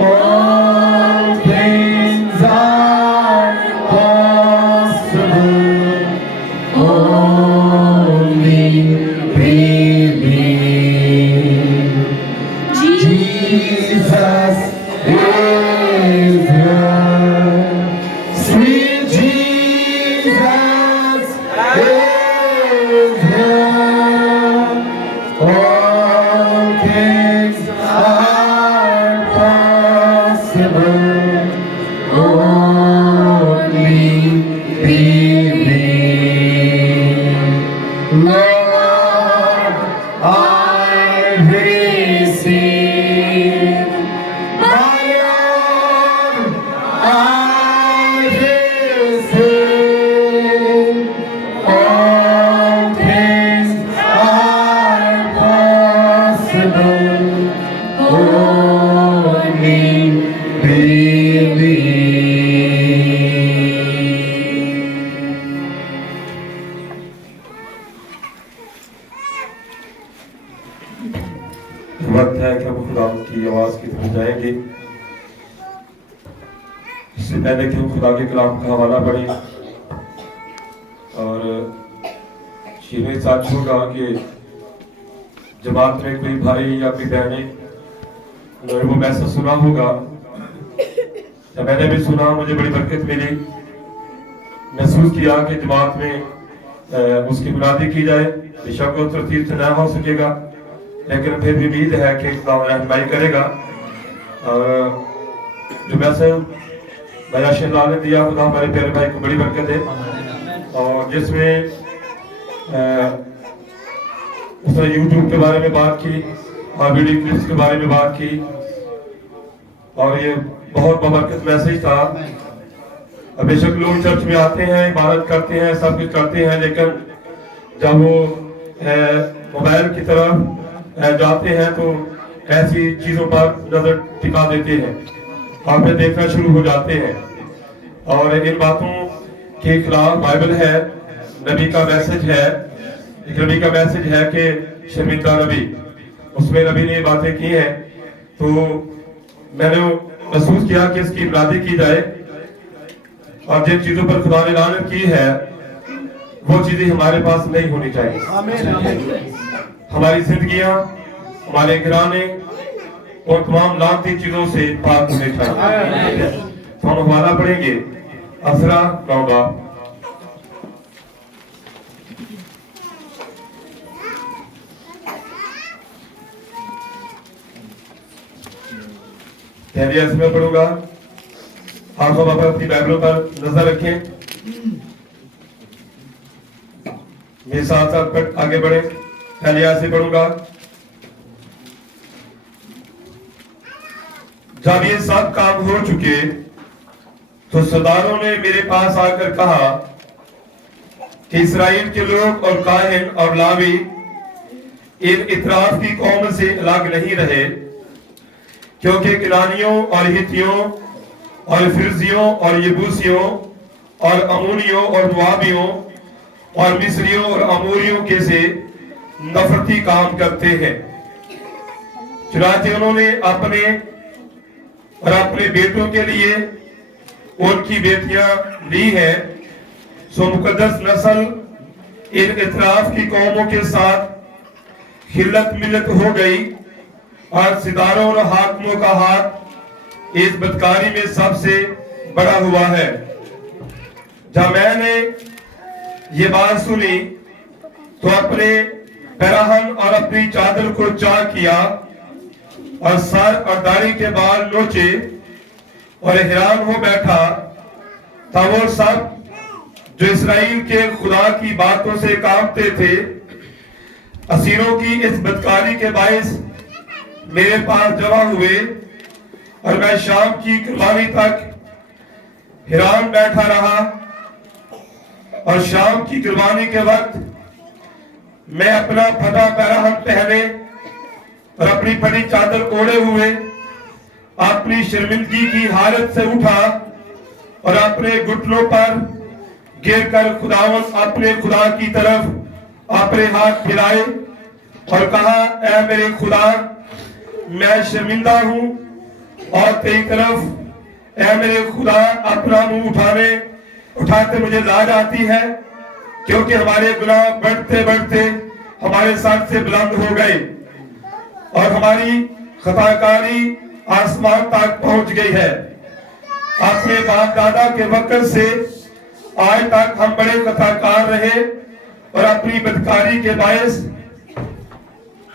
All things are possible. Only believe. Jesus is here. Sweet Jesus is here. All things are possible. Only believe. Lord, I receive. My Lord, I receive. All things are possible. Only believe. وقت ہے کہ ہم خدا کی آواز کی طرف جائیں گے. اس سے پہلے کہ ہم خدا کے کلام کا حوالہ پڑھیں اور شیریں ساتھ ہوگا کہ جماعت میں کوئی بھائی یا کوئی بہنیں انہوں نے وہ میسج سنا ہوگا یا میں نے بھی سنا, مجھے بڑی برکت ملی, محسوس کیا کہ جماعت میں اس کی بنیادی کی جائے. بے شک وہ ترتیب سے نہ ہو سکے گا لیکن پھر بھی امید ہے کہ خدا رہنمائی کرے گا. جو میسج بھائی اشر لال نے دیا, خدا ہمارے پیارے بھائی کو بڑی برکت ہے, اور جس میں اس نے یوٹیوب کے بارے میں بات کی اور ویڈیو کلپس کے بارے میں بات کی, اور یہ بہت بابرکت میسج تھا. بے شک لوگ چرچ میں آتے ہیں, عبادت کرتے ہیں, سب کچھ کرتے ہیں, لیکن جب وہ موبائل کی طرف جاتے ہیں تو ایسی چیزوں پر نظر ٹکا دیتے ہیں اور پھر دیکھنا شروع ہو جاتے ہیں. اور ان باتوں کے خلاف بائبل ہے, نبی کا میسج ہے, ایک نبی کا میسج ہے کہ شرمندہ نبی, اس میں نبی نے یہ باتیں کی ہیں. تو میں نے محسوس کیا کہ اس کی امدادی کی جائے, اور جن چیزوں پر خدا نے لعنت کی ہے وہ چیزیں ہمارے پاس نہیں ہونی چاہیے. ہماری زندگیاں, ہمارے گھرانے اور تمام لعنتی چیزوں سے پاک ہونے چاہیے. تو ہم حوالہ پڑھیں گے اسرا 9 پہلی ایسے میں پڑھوں گا. آپ سب اپنی بائبلوں پر نظر رکھیں, میرے ساتھ ساتھ آگے بڑھیں. پہلی آیت سے پڑھوں گا. جب یہ سب کام ہو چکے تو سرداروں نے میرے پاس آ کر کہا کہ اسرائیل کے لوگ اور کاہن اور لاوی ان اطراف کی قوم سے الگ نہیں رہے, کیونکہ کنانیوں اور ہتھیوں اور فرزیوں اور یبوسیوں اور امونیوں اور موابیوں اور مصریوں اور اموریوں کے سے نفرتی کام کرتے ہیں. چنانچہ انہوں نے اپنے اور اپنے بیٹوں کے لیے ان کی بیٹیاں لی ہیں, سو مقدس نسل ان اطراف کی قوموں کے ساتھ خلت ملت ہو گئی, اور ستاروں اور حاکموں کا ہاتھ اس بدکاری میں سب سے بڑا ہوا ہے. جب میں نے یہ بات سنی تو اپنے پیراہن اور اپنی چادر کو چاک کیا اور سر اور داڑھی کے بال نوچے اور حیران ہو بیٹھا. تب وہ سب جو اسرائیل کے خدا کی باتوں سے کانپتے تھے اسیروں کی اس بدکاری کے باعث میرے پاس جمع ہوئے, اور میں شام کی قربانی تک حیران بیٹھا رہا. اور شام کی قربانی کے وقت میں اپنا پھٹا پیراہن پہنے اور اپنی پھٹی چادر اوڑے ہوئے اپنی شرمندگی کی حالت سے اٹھا اور اپنے گھٹنوں پر گر کر خداوند اپنے خدا کی طرف اپنے ہاتھ پھیلائے اور کہا اے میرے خدا میں شرمندہ ہوں اور تیری طرف اے میرے خدا اپنا منہ اٹھاتے مجھے لاج آتی ہے، کیونکہ ہمارے گناہ بڑھتے بڑھتے ہمارے ساتھ سے بلند ہو گئے اور ہماری خطاکاری آسمان تک پہنچ گئی ہے۔ اپنے باپ دادا کے وقت سے آج تک ہم بڑے خطاکار رہے اور اپنی بدکاری کے باعث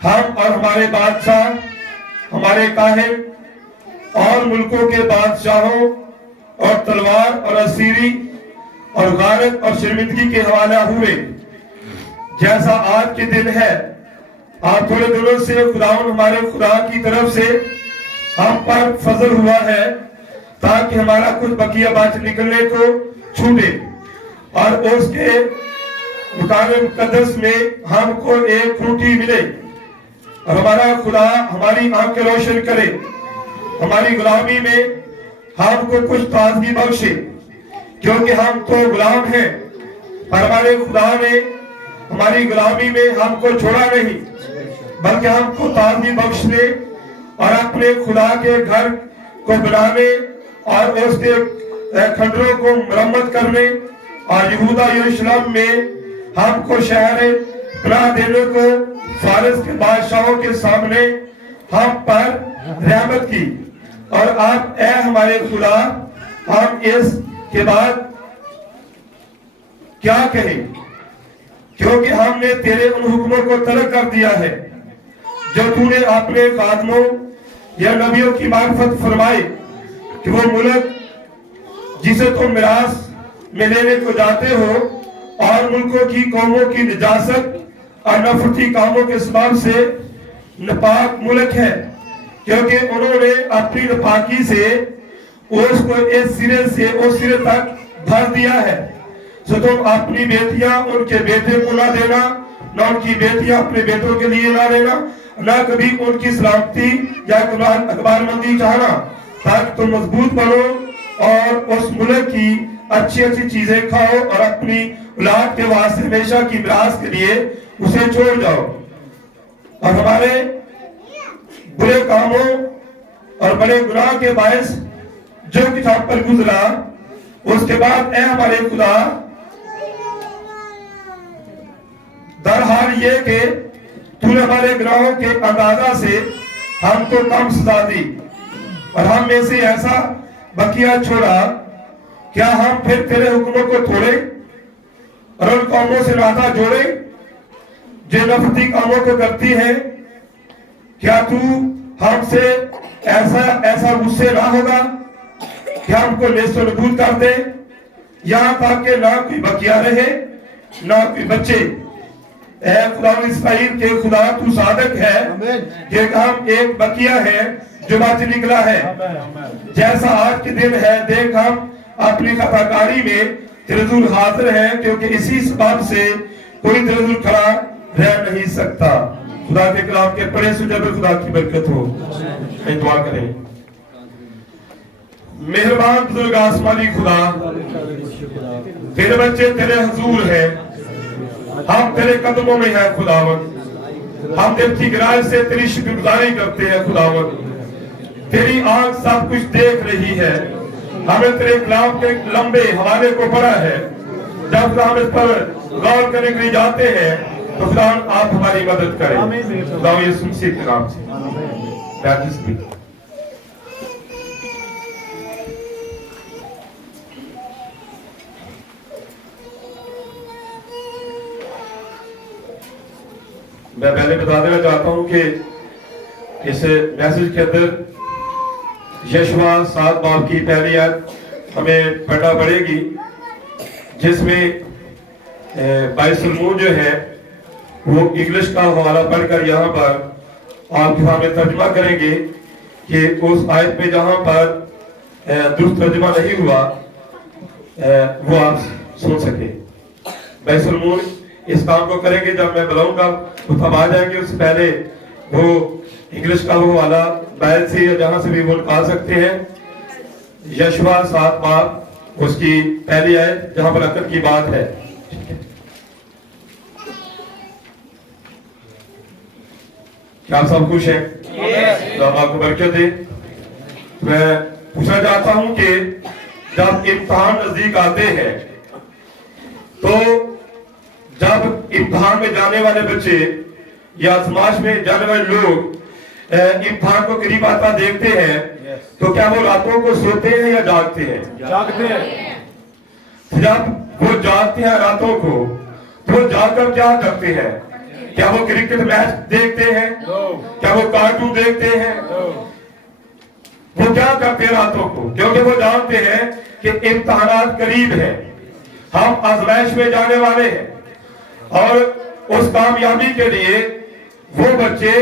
ہم اور ہمارے بادشاہ، ہمارے کاہن اور ملکوں کے بادشاہوں اور تلوار اور اسیری اور غارت اور شرمندگی کے حوالہ ہوئے، جیسا آج کے دن ہے۔ آپ تھوڑے دنوں سے خداوند ہمارے خدا کی طرف سے ہم پر فضل ہوا ہے تاکہ ہمارا کچھ بقیہ باقی نکلنے کو چھوٹے اور اس کے مکان مقدس میں ہم کو ایک کھوٹی ملے اور ہمارا خدا ہماری آنکھیں روشن کرے، ہماری غلامی میں ہم کو کچھ تازگی بخشے، کیونکہ ہم تو غلام ہیں پر ہمارے خدا نے ہماری غلامی میں ہم کو چھوڑا نہیں بلکہ ہم کو تازگی بخشنے اور اپنے خدا کے گھر کو بنانے اور اس کے کھنڈروں کو مرمت کرنے اور یہودا یروشلم میں ہم کو شہر پناہ دینے کو فارس کے بادشاہوں کے سامنے ہم پر رحمت کی۔ اور آپ اے ہمارے خدا ہم اس کے بعد کیا کہیں، کیونکہ ہم نے تیرے ان حکموں کو ترک کر دیا ہے جو تو نے اپنے خادموں یا نبیوں کی معرفت فرمائی کہ وہ ملک جسے تم میراث میں لینے کو جاتے ہو اور ملکوں کی قوموں کی نجاست اور نفرتی کاموں کے سبب سے ناپاک ملک ہے، کیونکہ انہوں نے اپنی ناپاکی سے اس کو اس سرے تک بھر دیا ہے۔ سو تم اپنی بیٹیاں ان کے بیٹے کو نہ دینا، نہ ان کی بیٹیاں اپنے بیٹوں کے لیے نہ لینا، نہ کبھی ان کی سلامتی یا اخبار مندی چاہنا، تاکہ تم مضبوط بنو اور اس ملک کی اچھی اچھی چیزیں کھاؤ اور اپنی اولاد کے واسطے ہمیشہ کی میراث کے لیے اسے چھوڑ جاؤ۔ اور ہمارے برے کاموں اور بڑے گناہ کے باعث جو کچھ ہم پر گزرا، اس کے بعد اے ہمارے خدا درحال یہ کہ تو نے ہمارے گناہوں کے اندازہ سے ہم کو کم سزا دی اور ہم میں سے ایسا بقیہ چھوڑا، کیا ہم پھر تیرے حکموں کو توڑے اور ان قوموں سے ناطہ جوڑے جو نفرتی کاموں کو کرتی ہیں؟ کیا تو ہم سے ایسا غصے نہ ہوگا کہ ہم کو نیست و نابود کر دے، یہاں تک کہ نہ کوئی بقیہ رہے نہ کوئی بچے؟ اے خدا اسرائیل کے خدا تو صادق ہے کہ ہم ایک بقیہ ہے جو بچ نکلا ہے، جیسا آج کے دن ہے۔ دیکھ ہم اپنی خطاکاری میں تیرے حضور حاضر ہیں، کیونکہ اسی سبب سے کوئی تیرے حضور کھڑا رہ نہیں سکتا۔ خدا کے کلام کے پڑھے سو جب خدا کی برکت ہو، دعا کریں۔ مہربان بزرگ آسمانی خدا، تیرے بچے تیرے حضور ہیں، ہم تیرے قدموں میں ہیں خداوند، ہم دل کی گہرائی سے تیری شکر گزاری کرتے ہیں خداوند۔ تیری آنکھ سب کچھ دیکھ رہی ہے، ہمیں تیرے کلام کے لمبے حوالے کو پڑھا ہے، جب ہم اس پر غور کرنے کے لیے جاتے ہیں تو خدا آپ ہماری مدد کریں، خدا یسوع مسیح کے نام سے۔ میں پہلے بتا دینا چاہتا ہوں کہ اس میسج کے اندر یشوع 7 باب کی پہلی آیت ہمیں پڑھنا پڑے گی، جس میں بھائی سلمون جو ہے وہ انگلش کا حوالہ پڑھ کر یہاں پر آپ کے سامنے ترجمہ کریں گے کہ اس آیت میں جہاں پر درست ترجمہ نہیں ہوا وہ آپ سن سکیں۔ بھائی سلمون اس کام کو کریں گے، جب میں بلاؤں گا وہ تب آ جائیں گے، اس سے پہلے وہ انگلش کا وہ والا بائل سے یا جہاں سے بھی وہ نکال سکتے ہیں۔ یشوع 7 باب اس کی پہلی آیت جہاں پر عقد کی بات ہے۔ क्या आप सब खुश हैं? तो हम आपको बरकत दे। मैं पूछना चाहता हूं कि जब इम्तिहान नजदीक आते हैं तो जब इम्तिहान में जाने वाले बच्चे या आजमाइश में जाने वाले लोग इम्तिहान को करीब आता देखते हैं तो क्या वो रातों को सोते हैं या जागते हैं? जागते हैं। जब वो जागते हैं रातों को तो जागकर क्या करते हैं? क्या वो क्रिकेट मैच देखते हैं? क्या वो कार्टून देखते हैं? वो क्या करते हैं रातों को? क्योंकि वो जानते हैं कि इम्तिहानात करीब है, हम आजमाइश में जाने वाले हैं। और उस कामयाबी के लिए वो बच्चे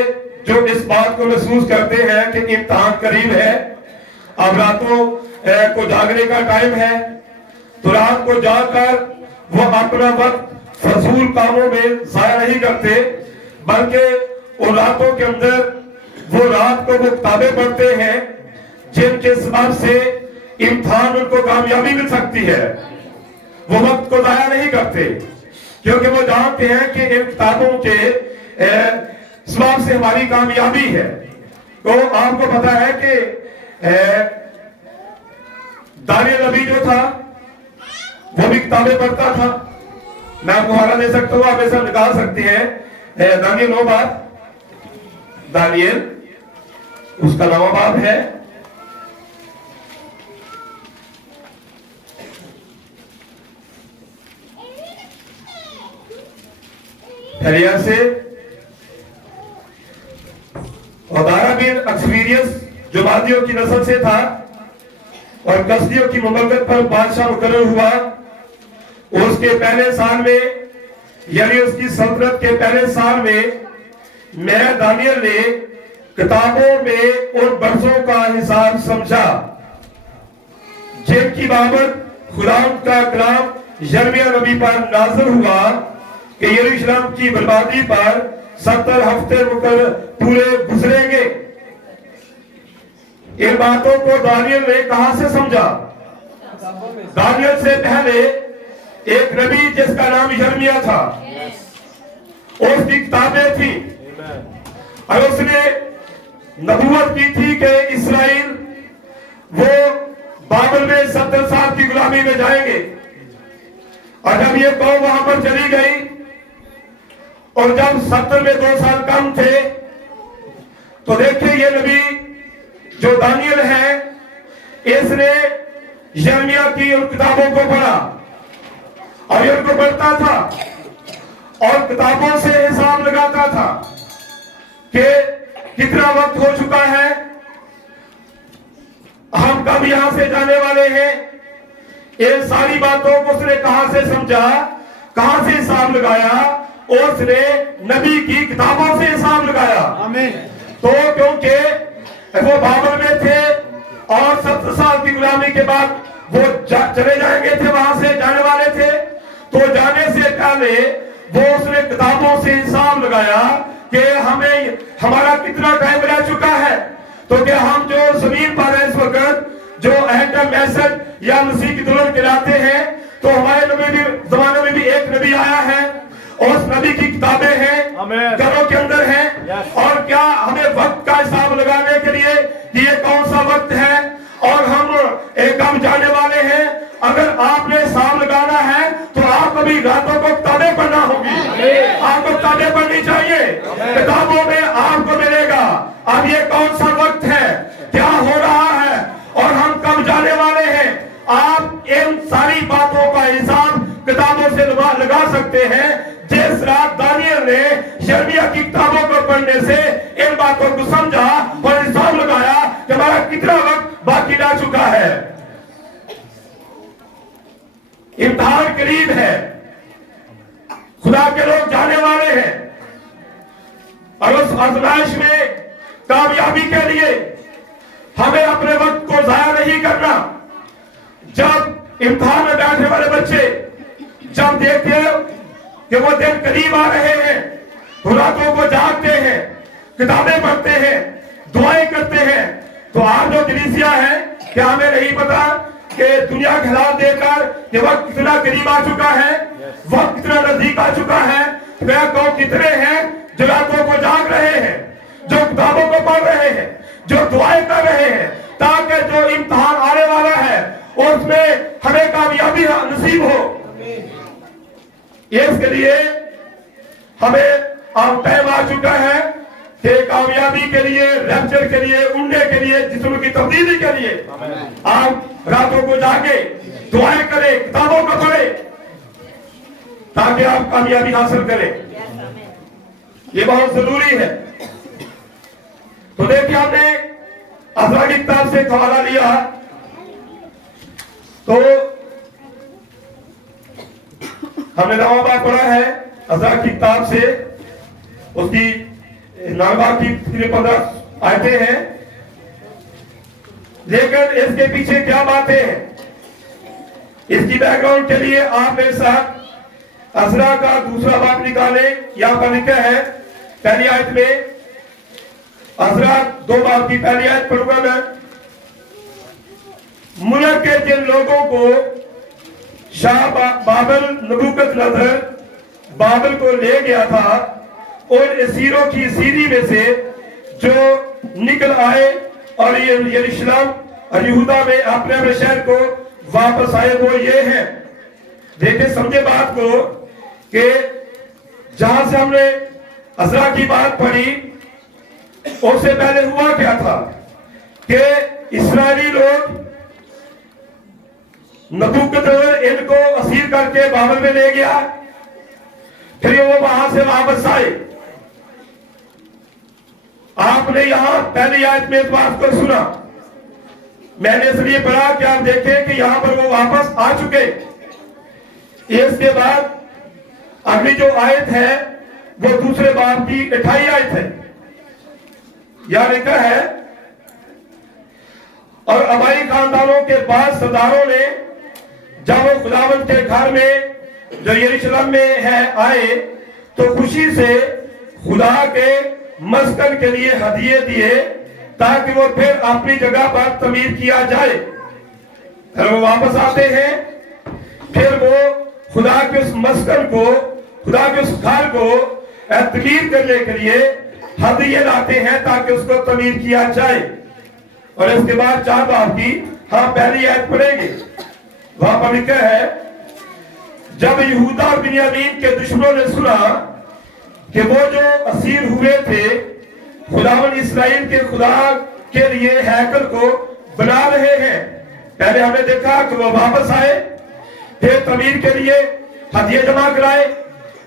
जो इस बात को महसूस करते हैं कि इम्तिहान करीब है, अब रातों को जागने का टाइम है, तो रात को जागकर वो अपना वक्त फजूल कामों में जाया नहीं करते, बल्कि उन रातों के अंदर वो रात को वो किताबें पढ़ते हैं जिनके सबब से इम्तिहान उनको कामयाबी मिल सकती है। वो वक्त को जाया नहीं करते क्योंकि वो जानते हैं कि इन किताबों के सबब से हमारी कामयाबी है। तो आपको पता है कि दानियल नबी जो था वो भी किताबें पढ़ता था। मैं आपको हवाला दे सकता हूँ, आप ऐसा निकाल सकते हैं दानियल 9 बाब, दानियल उसका 9वां बाब है। हरिया से उदारा बिन एक्सपीरियंस जो वादियों की नस्ल से था और कसदियों की मुमलकत पर बादशाह मुकर्रर हुआ, उसके पहले साल में यानी उसकी सल्तनत के पहले साल में मैं दानियल ने किताबों में उन बरसों का हिसाब समझा जिनकी बाबत खुदा का कलाम यिर्मयाह नबी पर नाज़िल हुआ कि यरूशलेम की बर्बादी पर 70 हफ्ते पूरे गुजरेंगे। इन बातों को दानियल ने कहां से समझा? दानियल से पहले एक नबी जिसका नाम यिर्मयाह था, उसकी किताबें थी और उसने नबूवत की थी कि इस्राएल वो बाबल में 70 साल की गुलामी में जाएंगे। और जब ये कौम वहां पर चली गई और जब 70 में 2 साल कम थे तो देखिए ये नबी जो दानियल है, इसने यिर्मयाह की उन किताबों को पढ़ा और ये उनको पढ़ता था और किताबों से हिसाब लगाता था कि कितना वक्त हो चुका है, हम कब यहां से जाने वाले हैं। ये सारी बातों को उसने कहां से समझा, कहां से हिसाब लगाया? उसने नबी की किताबों से हिसाब लगाया। आमीन। तो क्योंकि वो बाबल में थे और 70 साल की गुलामी के बाद वो चले जाएंगे थे, वहां से जाने वाले थे, तो जाने से पहले वो उसने किताबों से हिसाब लगाया कि हमें हमारा कितना टाइम रह चुका है। तो क्या हम जो जमीन पर है इस वक्त जो एटम मैसेज या मसीह की दुल्हन कहलाते हैं, तो हमारे नबी भी जमाने में भी एक नबी आया है और उस नबी की किताबें हैं, घरों के अंदर हैं। और क्या हमें वक्त का हिसाब लगाने के लिए कि ये कौन सा वक्त है और हम जाने वाले हैं, अगर आपने हिसाब लगाना है तो आपको भी रातों को किताबें पढ़ना होगी, आपको किताबें पढ़नी चाहिए, किताबों में आपको मिलेगा अब ये कौन सा वक्त है, क्या हो रहा है और हम कब जाने वाले हैं। आप इन सारी बातों का हिसाब किताबों से लगा सकते हैं। जिस रात दानियल ने यिर्मयाह की किताबों को पढ़ने से इन बातों को समझा और हिसाब लगाया कि हमारा कितना वक्त बाकी रह चुका है, इम्तिहान करीब है, खुदा के लोग जाने वाले हैं और उस आजमाइश में कामयाबी के लिए हमें अपने वक्त को जाया नहीं करना। जब इम्तिहान में बैठने वाले बच्चे जब देखते हैं कि वो दिन करीब आ रहे हैं, तो रातों को जागते हैं, किताबें पढ़ते हैं, दुआएं करते हैं, तो आज जो कलीसिया है, क्या हमें नहीं पता कि दुनिया के हालात देखकर कि वक्त कितना करीब आ चुका है, वक्त कितना नजदीक आ चुका है। मैं कहूं कितने हैं जो रातों को जाग रहे हैं, को पढ़ रहे हैं, जो दुआएं कर रहे हैं, ताकि जो इम्तिहान आने वाला है उसमें हमें कामयाबी नसीब हो। इसके लिए हमें अब टाइम आ चुका है कि कामयाबी के लिए, रैप्चर के लिए, उड़ने के लिए, जिस्म की तब्दीली के लिए आप रातों को जाके दुआएं करें, किताबों को पढ़ें, ताकि आप कामयाबी हासिल करें। ये बहुत जरूरी है। तो देखिए, हमने अज़रा की किताब से हवाला लिया, तो हमने नवा बाब पढ़ा है अज़रा की किताब से, उसकी नवा की 15 आयतें हैं, लेकिन इसके पीछे क्या बातें हैं, इसकी बैकग्राउंड के लिए आप मेरे साथ अज़रा का दूसरा बाब निकाले। यहां पर लिखा है पहली आयत में, अज़रा 2 बाब की पहली आयत पढ़ूंगा मैं। मुल्क के जिन लोगों को शाह बाबल नबूकतनज़र बाबल को ले गया था, उन असीरों की सीरी में से जो निकल आए और ये यरूशलेम और यहूदा में अपने अपने शहर को वापस आए, वो ये है। देखिए, समझे बात को कि जहां से हमने अज़रा की बात पढ़ी, उससे पहले हुआ क्या था कि इस्राएली लोग नबूकतनज़र इनको असीर करके बाबल में ले गया, फिर वो वहां से वापस आए। आपने यहां पहली आयत में इस बात को सुना, मैंने इसलिए पढ़ा कि आप देखें कि यहां पर वो वापस आ चुके। इसके बाद अगली जो आयत है वो दूसरे बाब की 28 आयत है। यहां लिखा है, और अबाई खानदानों के बाद सरदारों ने जब वो खुदावंद के घर में जो यरूशलेम में है आए, तो खुशी से खुदा के मस्कन के लिए हदिये दिए, ताकि वो फिर अपनी जगह पर तमीर किया जाए। फिर वो वापस आते हैं, फिर वो खुदा के उस मस्कन को, खुदा के उस घर को तमीर करने के लिए हदिये लाते हैं, ताकि उसको तमीर किया जाए। और इसके बाद 4 बाब की हम पहली आयत पढ़ेंगे। वहां पर लिखा है, जब यहूदा और बिन्यामीन के दुश्मनों ने सुना कि वो जो असीर हुए थे खुदावंद इस्राएल के खुदा के लिए हैकल को बना रहे हैं, पहले हमने देखा कि वो वापस आए, फिर तमीर के लिए हदिये जमा कराए,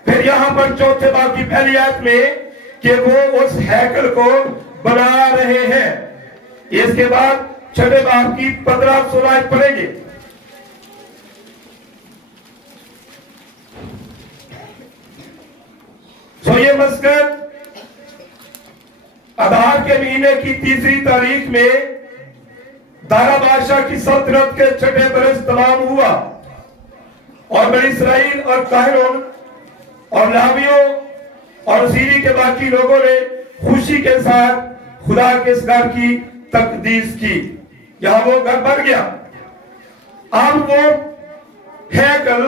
फिर यहाँ पर चौथे बाब की पहली आयत में कि वो उस हैकल को बना रहे हैं। इसके बाद 6 बाब की 15-16 आयत पढ़ेंगे। तो ये मस्कन आधार के महीने की 3री तारीख में दारा बादशाह की सल्तनत के 6ठे बरस तमाम हुआ, और बनी इसराइल और काहनों और लावियों और सीरी के बाकी लोगों ने खुशी के साथ खुदा के इस घर की तकदीस की। यहां वो घर बन गया। अब वो हैकल,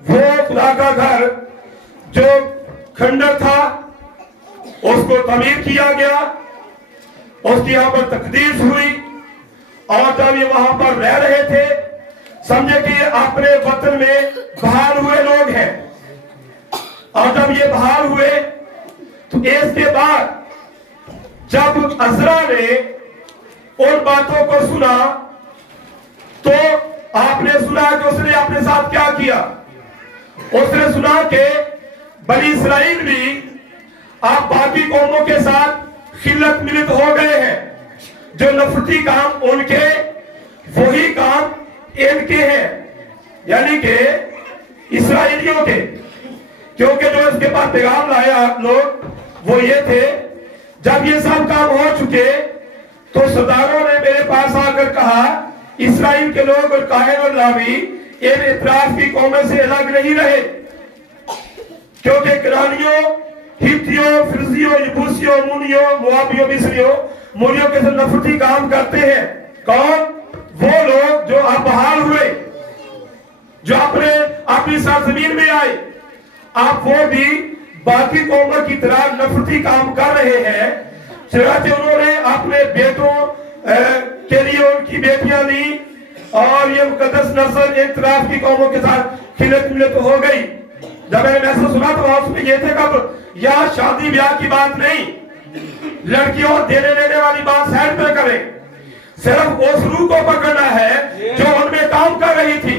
वो खुदा का घर जो खंडर था, उसको तमीर किया गया, उसकी यहां पर तकदीस हुई। और जब ये वहां पर रह रहे थे, समझे कि अपने वतन में बहाल हुए लोग हैं, और जब ये बहाल हुए तो इसके बाद जब अज़रा ने उन बातों को सुना, तो आपने सुना कि उसने अपने साथ क्या किया। उसने सुना कि बनी इसराइल भी आप बाकी कौमों के साथ खिल्लत मिलित हो गए हैं, जो नफरती काम उनके वही काम इनके हैं, यानी कि इसराइलियों के। क्योंकि जो इसके पास पैगाम लाया लोग वो ये थे, जब ये सब काम हो चुके तो सरदारों ने मेरे पास आकर कहा, इसराइल के लोग और काहिन और लावी इन इतराफ की कौमों से अलग नहीं रहे, क्योंकि कनानियों, हित्तियों, फिरजियों, यबूसियों, मुनियों, मोआबियों, मिस्रियों, मूरियों के साथ नफरती काम करते हैं। कौन? वो लोग जो अब बहाल हुए, जो अपनी सरजमीन में आए, आप वो भी बाकी कौमों की तरह नफरती काम कर रहे हैं। चुनाचे उन्होंने अपने बेटों के लिए उनकी बेटियां ली और ये मुकद्दस नस्ल एक तरफ की कौमों के साथ खिलत मिलत हो गई। जब मैंने मैसेज सुना तो उसमें ये थे कब यहाँ शादी ब्याह की बात नहीं, लड़कियों देने लेने वाली बात साइड पे करें, सिर्फ उस रूह को पकड़ना है जो उनमें काम कर रही थी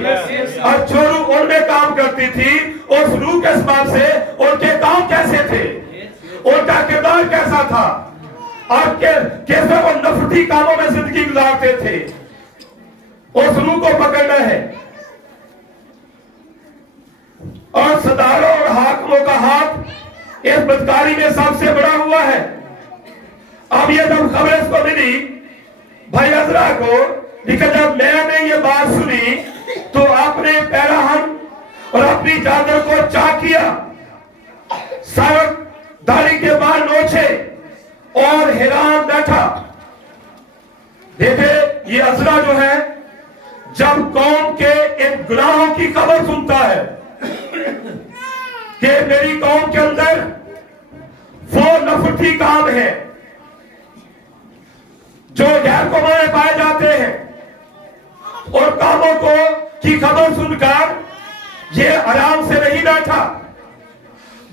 और जो रूह उनमें काम करती थी उस रूह के सबब से उनके काम कैसे थे, उनका किरदार कैसा था और कैसे वो नफरती कामों में जिंदगी गुजारते थे, उस रूह को पकड़ना है। और सदारों और हाकिमों का हाथ इस बदकारी में सबसे बड़ा हुआ है। अब ये जब खबर इसको मिली भाई अजरा को, लेकिन जब मैंने ये बात सुनी तो अपने पैराहन और अपनी चादर को चाक किया, सर दाढ़ी के बाल नोचे और हैरान बैठा। देखे ये अजरा जो है जब कौम के इन गुनाहों की खबर सुनता है कि मेरी कौम के अंदर वो नफरती काम है जो गैर कौमों में पाए जाते हैं, और कामों को की खबर सुनकर ये आराम से नहीं बैठा,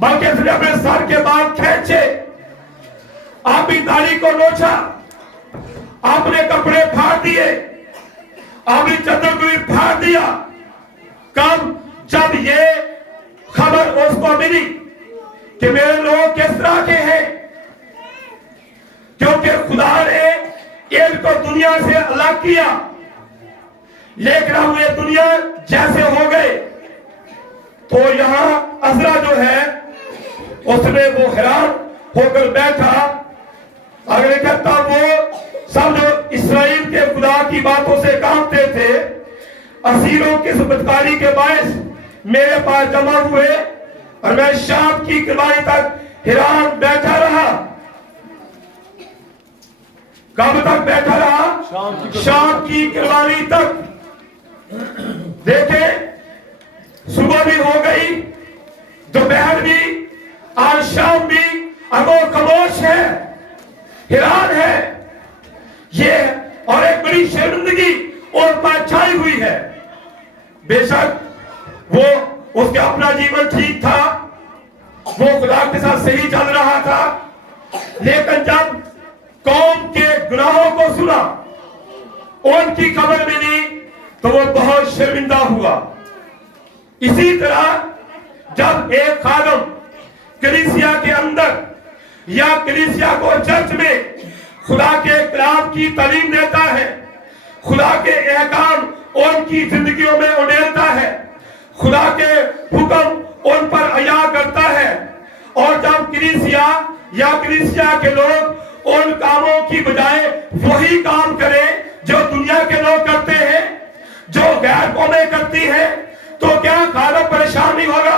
बल्कि इसने अपने सर के बाल खींचे, अपनी दाढ़ी को नोचा, अपने कपड़े फाड़ दिए, अपनी चादर को भी फाड़ दिया। कब? जब ये खबर उसको मिली कि मेरे लोग किस तरह के हैं, क्योंकि खुदा ने इनको दुनिया से अलग किया, लेकिन अब ये दुनिया जैसे हो गए। तो यहां अजरा जो है उसने वो हैरान होकर बैठा। अगले कहता वो सब जो इस्राएल के खुदा की बातों से कांपते थे, असीरों की बदकारी के बायस मेरे पास जमा हुए और मैं शाम की कुर्बानी तक हैरान बैठा रहा। कब तक बैठा रहा? शाम की कुर्बानी तक। देखे सुबह भी हो गई, दोपहर भी, आज शाम भी, अब वो खामोश है, हैरान है ये, और एक बड़ी शर्मिंदगी और पर छाई हुई है। बेशक वो उसके अपना जीवन ठीक था, वो खुदा के साथ सही चल रहा था, लेकिन जब कौम के गुनाहों को सुना, उनकी खबर मिली, तो वो बहुत शर्मिंदा हुआ। इसी तरह जब एक खादम कलीसिया के अंदर या कलीसिया को चर्च में खुदा के कलाम की तालीम देता है, खुदा के अहकाम उनकी जिंदगियों में उड़ेलता है, खुदा के हुक्म उन पर अया करता है, और जब कलीसिया या कलीसिया के लोग उन कामों की बजाय वही काम करें जो दुनिया के लोग करते हैं, जो गैर कौमें करती हैं, तो क्या खादम परेशान नहीं होगा?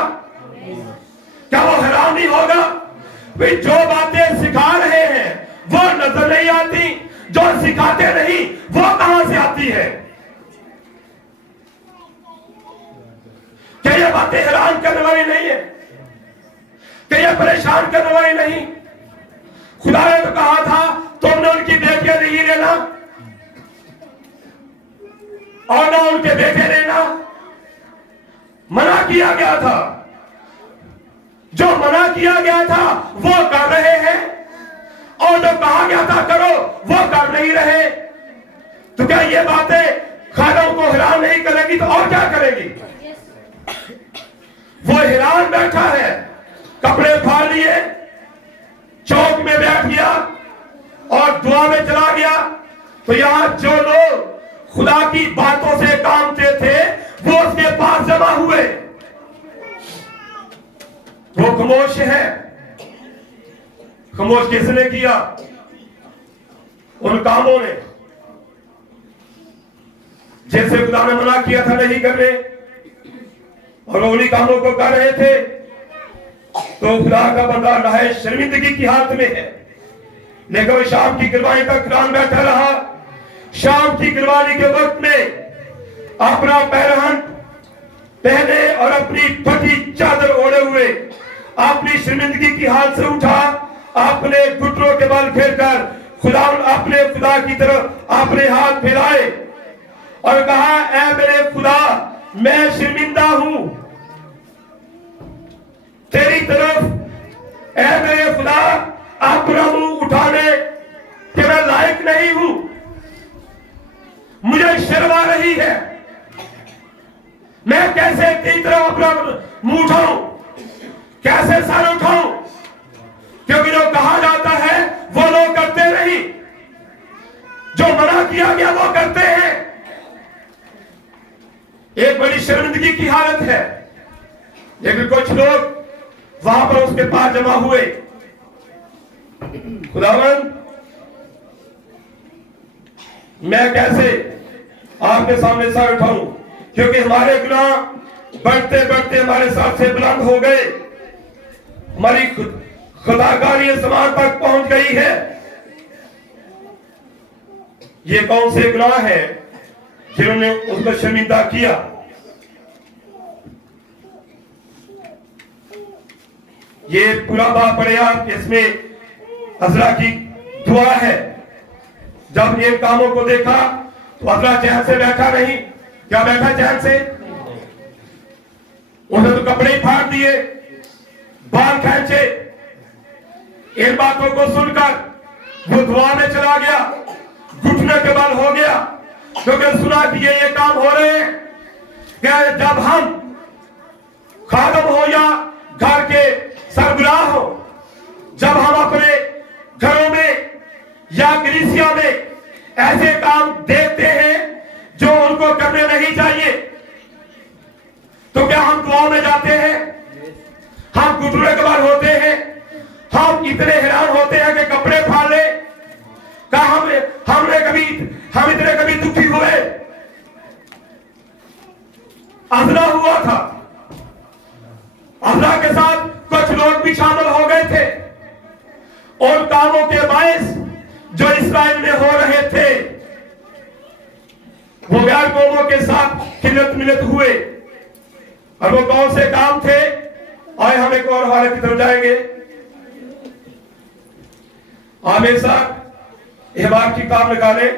क्या वो हैरान नहीं होगा? वे जो बातें सिखा रहे हैं वो नजर नहीं आती, जो सिखाते नहीं वो कहां से आती है? क्या ये बातें हैरान करने वाली नहीं है? क्या ये परेशान करने वाली नहीं? खुदा ने तो कहा था तुमने उनकी बेटियां नहीं लेना और ना उनके बेटे लेना, मना किया गया था। जो मना किया गया था वो कर रहे हैं, और जो कहा गया था करो वो कर नहीं रहे। तो क्या ये बातें खादम को हैरान नहीं करेगी तो और क्या करेगी? वो हैरान बैठा है, कपड़े फाड़ लिए, चौक में बैठ गया और दुआ में चला गया। तो यहां जो लोग खुदा की बातों से कामते थे वो उसके पास जमा हुए, वो खामोश है। खामोश किसने किया? उन कामों ने जैसे खुदा ने मना किया था नहीं करने, और उन्हीं कामों को कर रहे थे। तो खुदा का बंदा नहाए शर्मिंदगी की हालत में है, लेकिन वो शाम की कुर्बानी तक कुरान बैठा रहा। शाम की कुर्बानी के वक्त में अपना पैरहन पहने और अपनी फटी चादर ओढ़े हुए अपनी शर्मिंदगी की हालत से उठा, अपने घुटनों के बल फेरकर خدا اپنے خدا کی طرف اپنے ہاتھ پھیلائے اور کہا اے میرے خدا میں شرمندہ ہوں تیری طرف، اے میرے خدا اپنا منہ اٹھانے کہ میں لائق نہیں ہوں، مجھے شرم آ رہی ہے، میں کیسے تیری طرف اپنا منہ اٹھاؤں، کیسے سر اٹھاؤں، کیونکہ جو کہا جاتا ہے وہ لوگ کرتے نہیں، جو منع کیا گیا وہ کرتے ہیں۔ ایک بڑی شرمندگی کی حالت ہے، لیکن کچھ لوگ وہاں پر اس کے پاس جمع ہوئے۔ خداوند میں کیسے آپ کے سامنے سر اٹھاؤں، کیونکہ ہمارے گناہ بڑھتے بڑھتے ہمارے ساتھ سے بلند ہو گئے، ہماری خداکاری سمان تک پہنچ گئی ہے۔ یہ کون سے گناہ ہیں جنہوں نے اس کو شرمندہ کیا؟ یہ پورا باب پڑھے آپ، اس میں عزرا کی دعا ہے۔ جب ان کاموں کو دیکھا تو عزرا چین سے بیٹھا نہیں۔ کیا بیٹھا چین سے؟ انہوں نے تو کپڑے ہی پھاڑ دیے، بال کھینچے۔ ان باتوں کو سن کر وہ دعا میں چلا گیا، گھٹنے کے بل ہو گیا، کیونکہ سنا کہ یہ کام ہو رہے ہیں کہ جب ہم خادم ہو یا گھر کے سربراہ ہو، جب ہم اپنے گھروں میں یا کلیسیا میں ایسے کام دیکھتے ہیں جو ان کو کرنے نہیں چاہیے، تو کیا ہم دعا میں جاتے ہیں؟ ہم گھٹنے کے بل ہوتے ہیں، ہم اتنے حیران ہوتے ہیں کہ کپڑے پھاڑ لے۔ ہم اتنے کبھی دکھی ہوئے؟ عزرا ہوا تھا، عزرا کے ساتھ کچھ لوگ بھی شامل ہو گئے تھے، اور کاموں کے باعث جو اسرائیل میں ہو رہے تھے وہ غیر قوموں کے ساتھ قلت ملت ہوئے۔ اور وہ کون سے کام تھے؟ آئے ہم ایک اور حوالے کی طرف جائیں گے۔ عامر صاحب احبار کی کام نکالے۔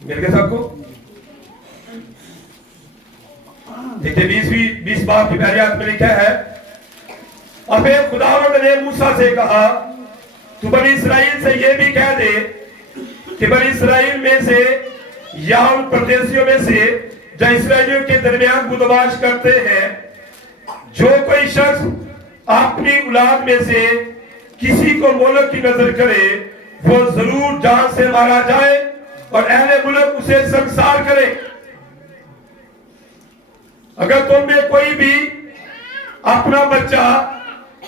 مل گئے سب کو؟ دیکھیں 20 باب کی پہلی آیت میں لکھا ہے، اور پھر خداوند نے موسیٰ سے کہا تو بنی اسرائیل سے یہ بھی کہہ دے کہ بنی اسرائیل میں سے یا ان پردیسیوں میں سے جو اسرائیلیوں کے درمیان بدماش کرتے ہیں، جو کوئی شخص اپنی اولاد میں سے کسی کو مولک کی نظر کرے وہ ضرور جان سے مارا جائے اور اہل ملک اسے سنسار کرے۔ اگر تم میں کوئی بھی اپنا بچہ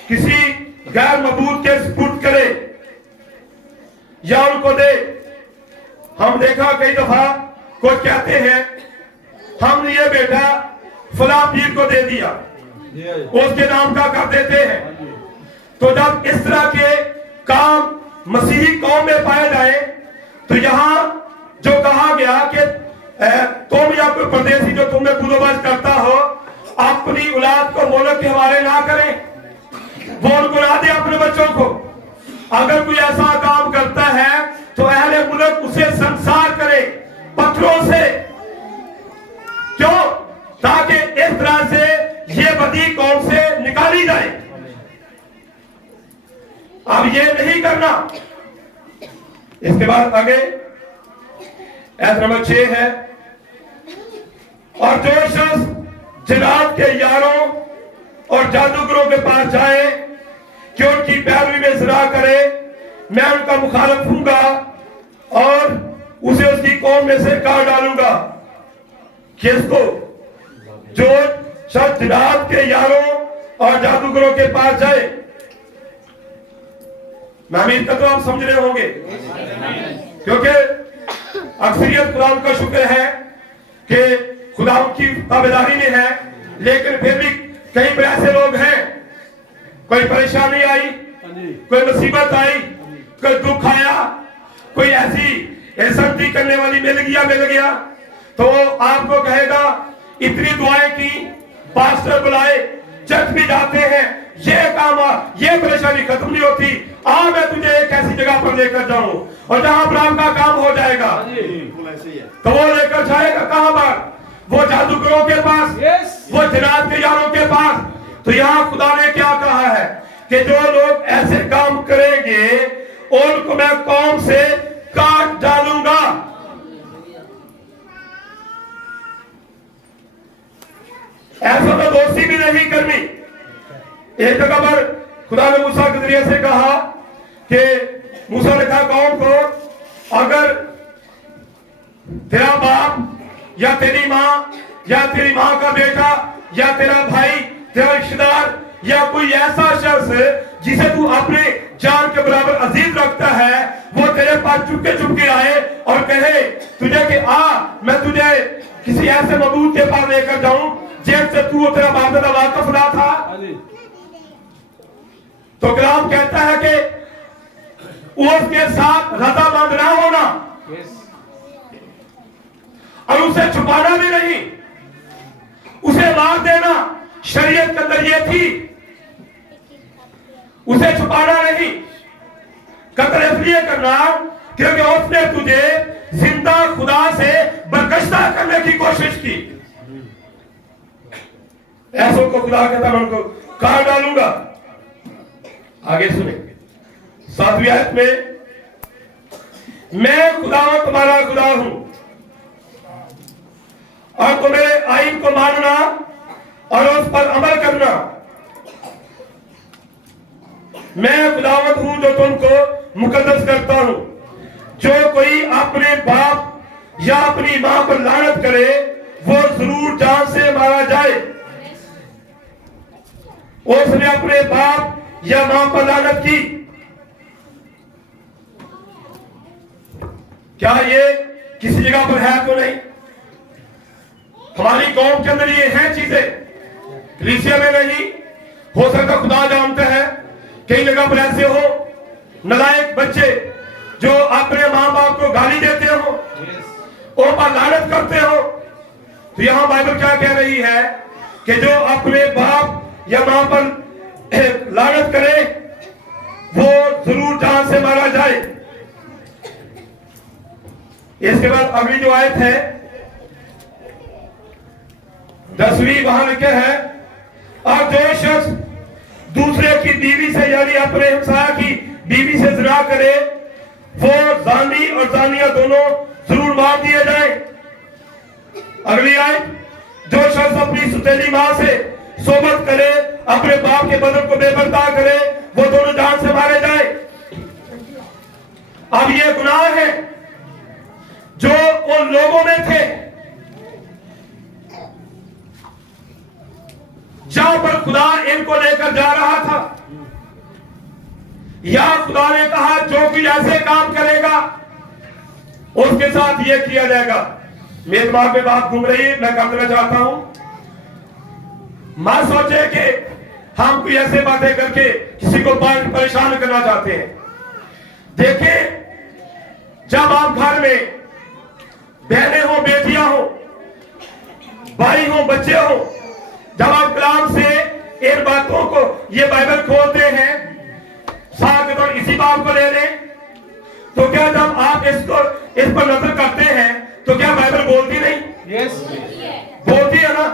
کسی غیر معبود کے سپرد کرے یا ان کو دے، ہم دیکھا کئی دفعہ کوئی کہتے ہیں ہم نے یہ بیٹا فلاں پیر کو دے دیا، اس کے نام کا کر دیتے ہیں۔ تو جب اس طرح کے کام مسیحی قوم میں پائے جائیں تو یہاں جو کہا گیا کہ تم یا کوئی پردیسی جو تم میں بندوبست کرتا ہو اپنی اولاد کو مولک کے حوالے نہ کریں، وہ ان کو نہ دے اپنے بچوں کو۔ اگر کوئی ایسا کام کرتا ہے تو اہل ملک اسے سنسار کرے پتھروں سے۔ کیوں؟ تاکہ اس طرح سے یہ بدی قوم سے نکالی جائے۔ اب یہ نہیں کرنا۔ اس کے بعد آگے آیت نمبر 6 ہے، اور جو شخص جنات کے یاروں اور جادوگروں کے پاس جائے کہ ان کی پیروی میں ازرا کرے، میں ان کا مخالف ہوں گا اور اسے اس کی قوم میں سے کاٹ ڈالوں گا۔ کس کو؟ جو شخص جنات کے یاروں اور جادوگروں کے پاس جائے۔ میں امید کرتا ہوں آپ سمجھ رہے ہوں گے، کیونکہ اکثریت خدا کا شکر ہے کہ خدا کی تابعداری میں ہے، لیکن پھر بھی کئی ایسے لوگ ہیں कोई परेशानी आई, कोई मुसीबत आई, कोई दुख आया, कोई ऐसी संति करने वाली मिल गया तो आपको कहेगा इतनी दुआएं की, पास्टर बुलाए, चर्च भी जाते हैं, ये काम, ये परेशानी खत्म नहीं होती, आ मैं तुझे एक ऐसी जगह पर लेकर जाऊं और जहां पर आपका काम हो जाएगा। तो वो लेकर जाएगा कहां पर? वो जादूगरों के पास, वो जिन्नात के यारों के पास। तो यहाँ खुदा ने क्या कहा है कि जो लोग ऐसे काम करेंगे उनको मैं कौम से काट डालूंगा। ऐसा तो दोस्ती भी नहीं करनी। एक जगह पर खुदा ने मूसा के जरिए से कहा कि मूसा ने कहा कौम को, अगर तेरा बाप या तेरी माँ या तेरी माँ का बेटा या तेरा भाई, तेरा रिश्तेदार या कोई ऐसा शख्स जिसे तू अपने जान के बराबर अजीज रखता है, वो तेरे पास चुपके आए और कहे तुझे कि मैं तुझे किसी ऐसे मबूद के पास लेकर जाऊं जिससे तू और तेरा बाप दादा वाकिफ ना था, तो कलाम कहता है कि उसके साथ रजामंद ना होना और उसे छुपाना भी नहीं, उसे मार देना शरीयत के अंदर ये थी, उसे छुपाना नहीं, कत्ल इसलिए करना क्योंकि उसने तुझे जिंदा खुदा से बरकश्ता करने की कोशिश की। ऐसों को खुदा कहता मैं उनको काट डालूंगा। आगे सुने 7वीं आयत में, मैं खुदा तुम्हारा खुदा हूं और तुम्हें आईन को मानना और उस पर अमल करना। मैं खुदावंद हूं जो तुमको मुकद्दस करता हूं। जो कोई अपने बाप या अपनी मां पर लानत करे वो जरूर जान से मारा जाए। उसने अपने बाप या मां पर लानत की। क्या ये किसी जगह पर है तो नहीं? हमारी कौम के अंदर ये है चीजें, कलीसिया में नहीं हो सकता, खुदा जानते हैं। कई जगह पर ऐसे हो नालायक बच्चे जो अपने मां बाप को गाली देते हो, उन पर लानत करते हो। तो यहां बाइबल क्या कह रही है कि जो अपने बाप या मां पर लानत करे वो जरूर जान से मारा जाए। इसके बाद अगली जो आयत है 10वीं, वहां लिखे है, और जो शख्स दूसरे की बीवी से यानी अपने हमसाया की बीवी से जिना करे वो जानी और जानिया दोनों जरूर मार दिए जाए। अगली आयत, जो शख्स अपनी सुतेली मां से सोबत करे, अपने बाप के बदन को बेबरता करे, वो दोनों जान से मारे जाए। अब ये गुनाह है जो उन लोगों में थे जहां पर खुदा इनको लेकर जा रहा था, या खुदा ने कहा जो भी ऐसे काम करेगा उसके साथ ये किया जाएगा। मेरे दिमाग में बात घूम रही है, मैं करना चाहता हूं। मत सोचे कि हम कोई ऐसे बातें करके किसी को परेशान करना चाहते हैं। देखिए, जब आप घर में बहनें हो, बेटियां हो, भाई हो, बच्चे हो, जब आप कलाम से इन बातों को ये बाइबल खोलते हैं, साथ में इसी बात को ले लें, तो क्या जब आप इसको इस पर नजर करते हैं तो क्या बाइबल बोलती नहीं? बोलती है ना।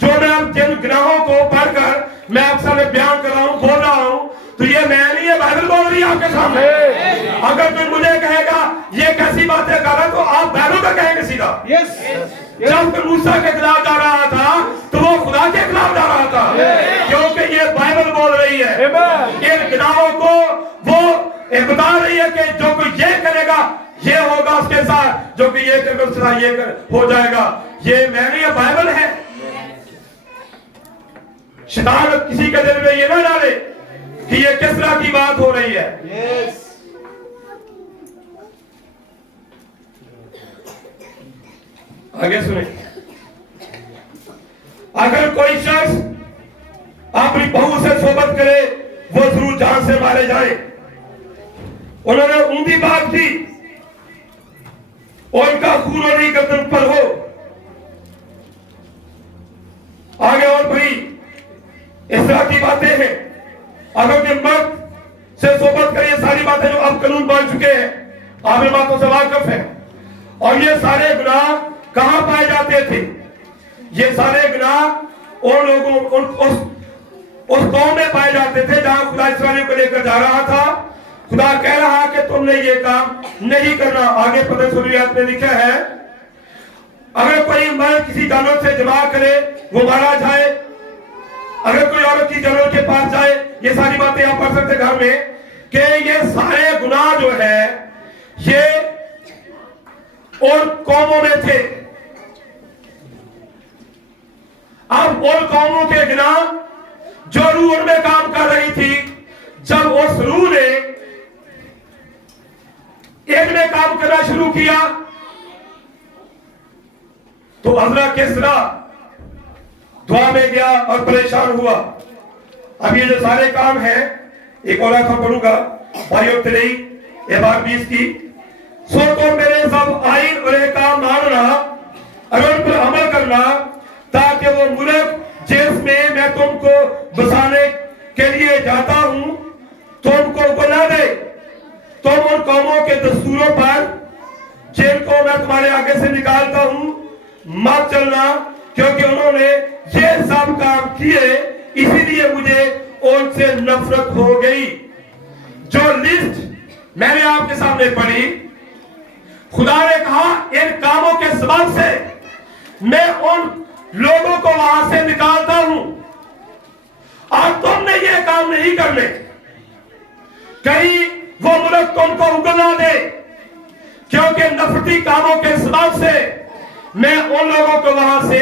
जो मैं जिन गुनाहों को पढ़कर मैं अक्सर बयान कर रहा हूं, बोल रहा हूं, तो ये मैं नहीं, ये बाइबल बोल रही है आपके सामने। अगर कोई मुझे कहेगा ये कैसी बातें कर रहा, तो आप बाइबल का कहेंगे सीधा। जब कोई मूसा के खिलाफ जा रहा था तो वो खुदा के खिलाफ जा रहा था, क्योंकि ये बाइबल बोल रही है। इन गुनाहों को वो बता रही है कि जो कोई ये करेगा ये होगा उसके साथ, जो कि ये करेगा उसके साथ ये हो जाएगा। ये मैं नहीं, ये बाइबल है। शैतान किसी के दिल में ये ना डाले कि ये किस तरह की बात हो रही है। आगे सुने, अगर कोई शख्स अपनी बहू से सोबत करे वो जरूर जान से मारे जाए। उन्होंने ऊंधी बात की और उनका खून उन्हीं गर्दन पर हो। आगे और भी इस तरह की बातें हैं। अगर के मर्द से सोबत करें, ये सारी बातें जो अब कानून बन चुके हैं, आप इन बातों से वाकिफ हैं। और ये सारे गुनाह कहां पाए जाते थे? ये सारे गुनाह उन लोगों उस कौम में पाए जाते थे जहां खुदा इस्राएलियों को लेकर जा रहा था। खुदा कह रहा कि तुमने ये काम नहीं करना। आगे 15 में लिखा है, अगर कोई मर्द किसी जानवर से जमा करे वो मारा जाए। अगर कोई औरत की जानवर के पास जाए, ये सारी बातें आप पढ़ सकते घर में कि ये सारे गुनाह जो है ये और कौमों में थे। अब और कौमों के गुनाह जो रूह उनमें काम कर रही थी, जब उस रूह ने एक ने काम करना शुरू किया तो अज़रा किसरा दुआ में गया और परेशान हुआ। अब ये जो सारे काम हैं, एक और आयत पढ़ूंगा भाइयों तेरी 20 की। सो तो मेरे सब आइन और काम मानना और उन पर अमल करना, ताकि वो मुल्क जिसमें मैं तुमको बसाने के लिए जाता हूं तुमको गुना दे। तुम उन कौमों के दस्तूरों पर जिनको मैं तुम्हारे आगे से निकालता हूं मत चलना, क्योंकि उन्होंने ये सब काम किए, इसीलिए मुझे उनसे नफरत हो गई। जो लिस्ट मैंने आपके सामने पढ़ी, खुदा ने कहा इन कामों के सबब से मैं उन लोगों को वहां से निकालता हूं और तुमने ये काम नहीं करने। कहीं वो मुल्क तुमको उगलना दे, क्योंकि नफरती कामों के सबब से मैं उन लोगों को वहां से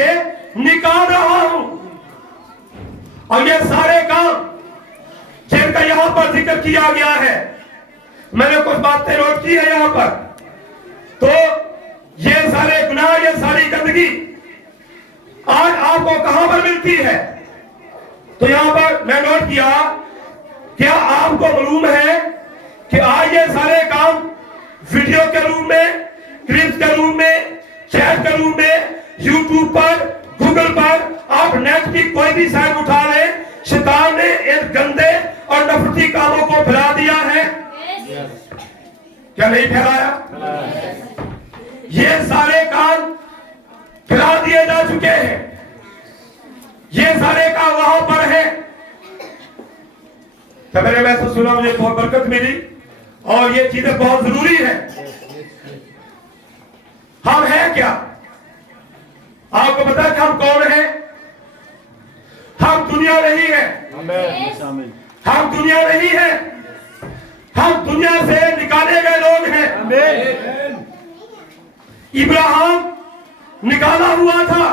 निकाल रहा हूं। और ये सारे काम जिनका यहां पर जिक्र किया गया है, मैंने कुछ बातें नोट की है यहां पर। तो ये सारे गुनाह, ये सारी गंदगी आज आपको कहां पर मिलती है? तो यहां पर मैं नोट किया, क्या आपको मालूम है कि आज ये सारे काम वीडियो के रूप में, क्लिप्स के रूप में, चैट के रूप में, यूट्यूब पर, गूगल पर, आप नेट की कोई भी साइट उठा ले, शैतान ने इन गंदे और नफरती कामों को फैला दिया है। क्या नहीं फैलाया? ये सारे काम फैला दिए जा चुके हैं। ये सारे काम वहां पर है। तो मैंने वैसे सुना, मुझे बहुत बरकत मिली और ये चीजें बहुत जरूरी है। हम हैं क्या? आपको पता है कि हम कौन हैं? हम दुनिया नहीं है। हम दुनिया नहीं है, हम दुनिया से निकाले गए लोग हैं। इब्राहिम निकाला हुआ था,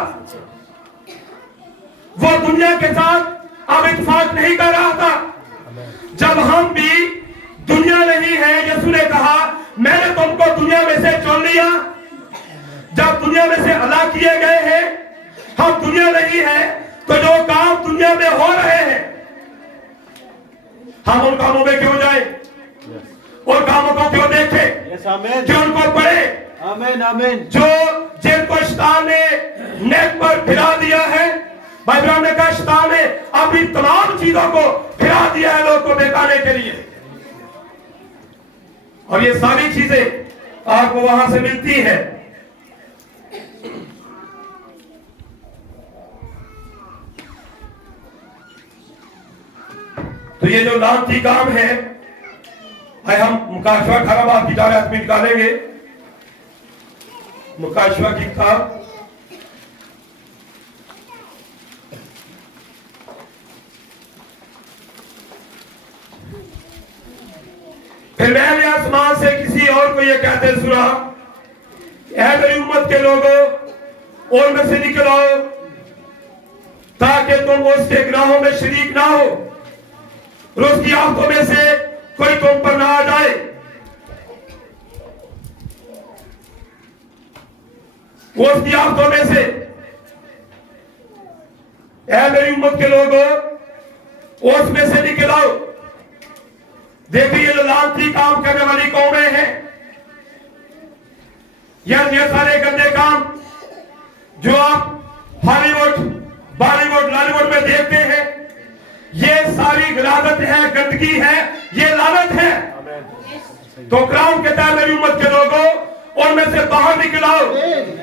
वो दुनिया के साथ अब इत्तेफाक नहीं कर रहा था। जब हम भी दुनिया नहीं है, यीशु ने कहा मैंने तुमको दुनिया में से चुन लिया। जब दुनिया में से अलग किए गए हैं, हम दुनिया नहीं है, तो जो काम दुनिया में हो रहे हैं हम उन कामों में क्यों जाए? उन कामों को क्यों देखें? क्यों उनको पढ़े? आमीन आमीन। जो जिनको शैतान ने नेट पर फिरा दिया है, बाइबल ने कहा शैतान ने अपनी तमाम चीजों को फिरा दिया है लोग को बेकाने के लिए। और ये सारी चीजें आपको वहां से मिलती है। तो ये जो लानती काम है, हम मुकाशवा 18 बात की 4 आदमी निकालेंगे। मुकाशवा की किताब फिर मैंने आसमान से किसी और को यह कहते सुना, ऐ मेरी उम्मत के लोगों और में से निकल आओ, ताकि तुम उसके गुनाहों में शरीक ना हो और उसकी आंखों में से कोई तुम पर ना आ जाए। उसकी आंखों में से, ऐ मेरी उम्मत के लोगों اس میں سے نکل آؤ. دیکھیے یہ لانتی کام کرنے والی قومیں ہیں. یہ سارے گندے کام جو آپ Hollywood Bollywood Lollywood میں دیکھتے ہیں, یہ ساری غلاظت ہے, گندگی ہے, یہ لعنت ہے. تو قرآن کہتا ہے میری امت کے لوگوں ان میں سے باہر نکل آؤ.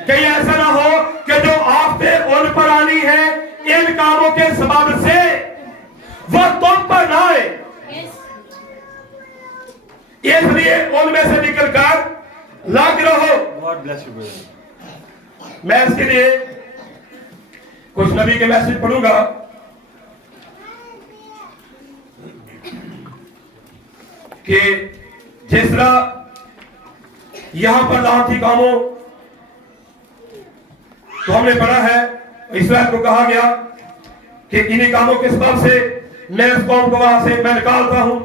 کہیں ایسا نہ ہو کہ جو آفتیں ان پر آنی ہے ان کاموں کے سبب سے وہ تم پر نہ آئے. اس لیے ان میں سے نکل کر لگ رہو. میں اس کے لیے کچھ نبی کے میسج پڑھوں گا. کہ جس طرح یہاں پر لعنتی کاموں تو ہم نے پڑھا ہے, اسرائیل کو کہا گیا کہ انہی کاموں کے سبب سے میں اس قوم کو وہاں سے میں نکالتا ہوں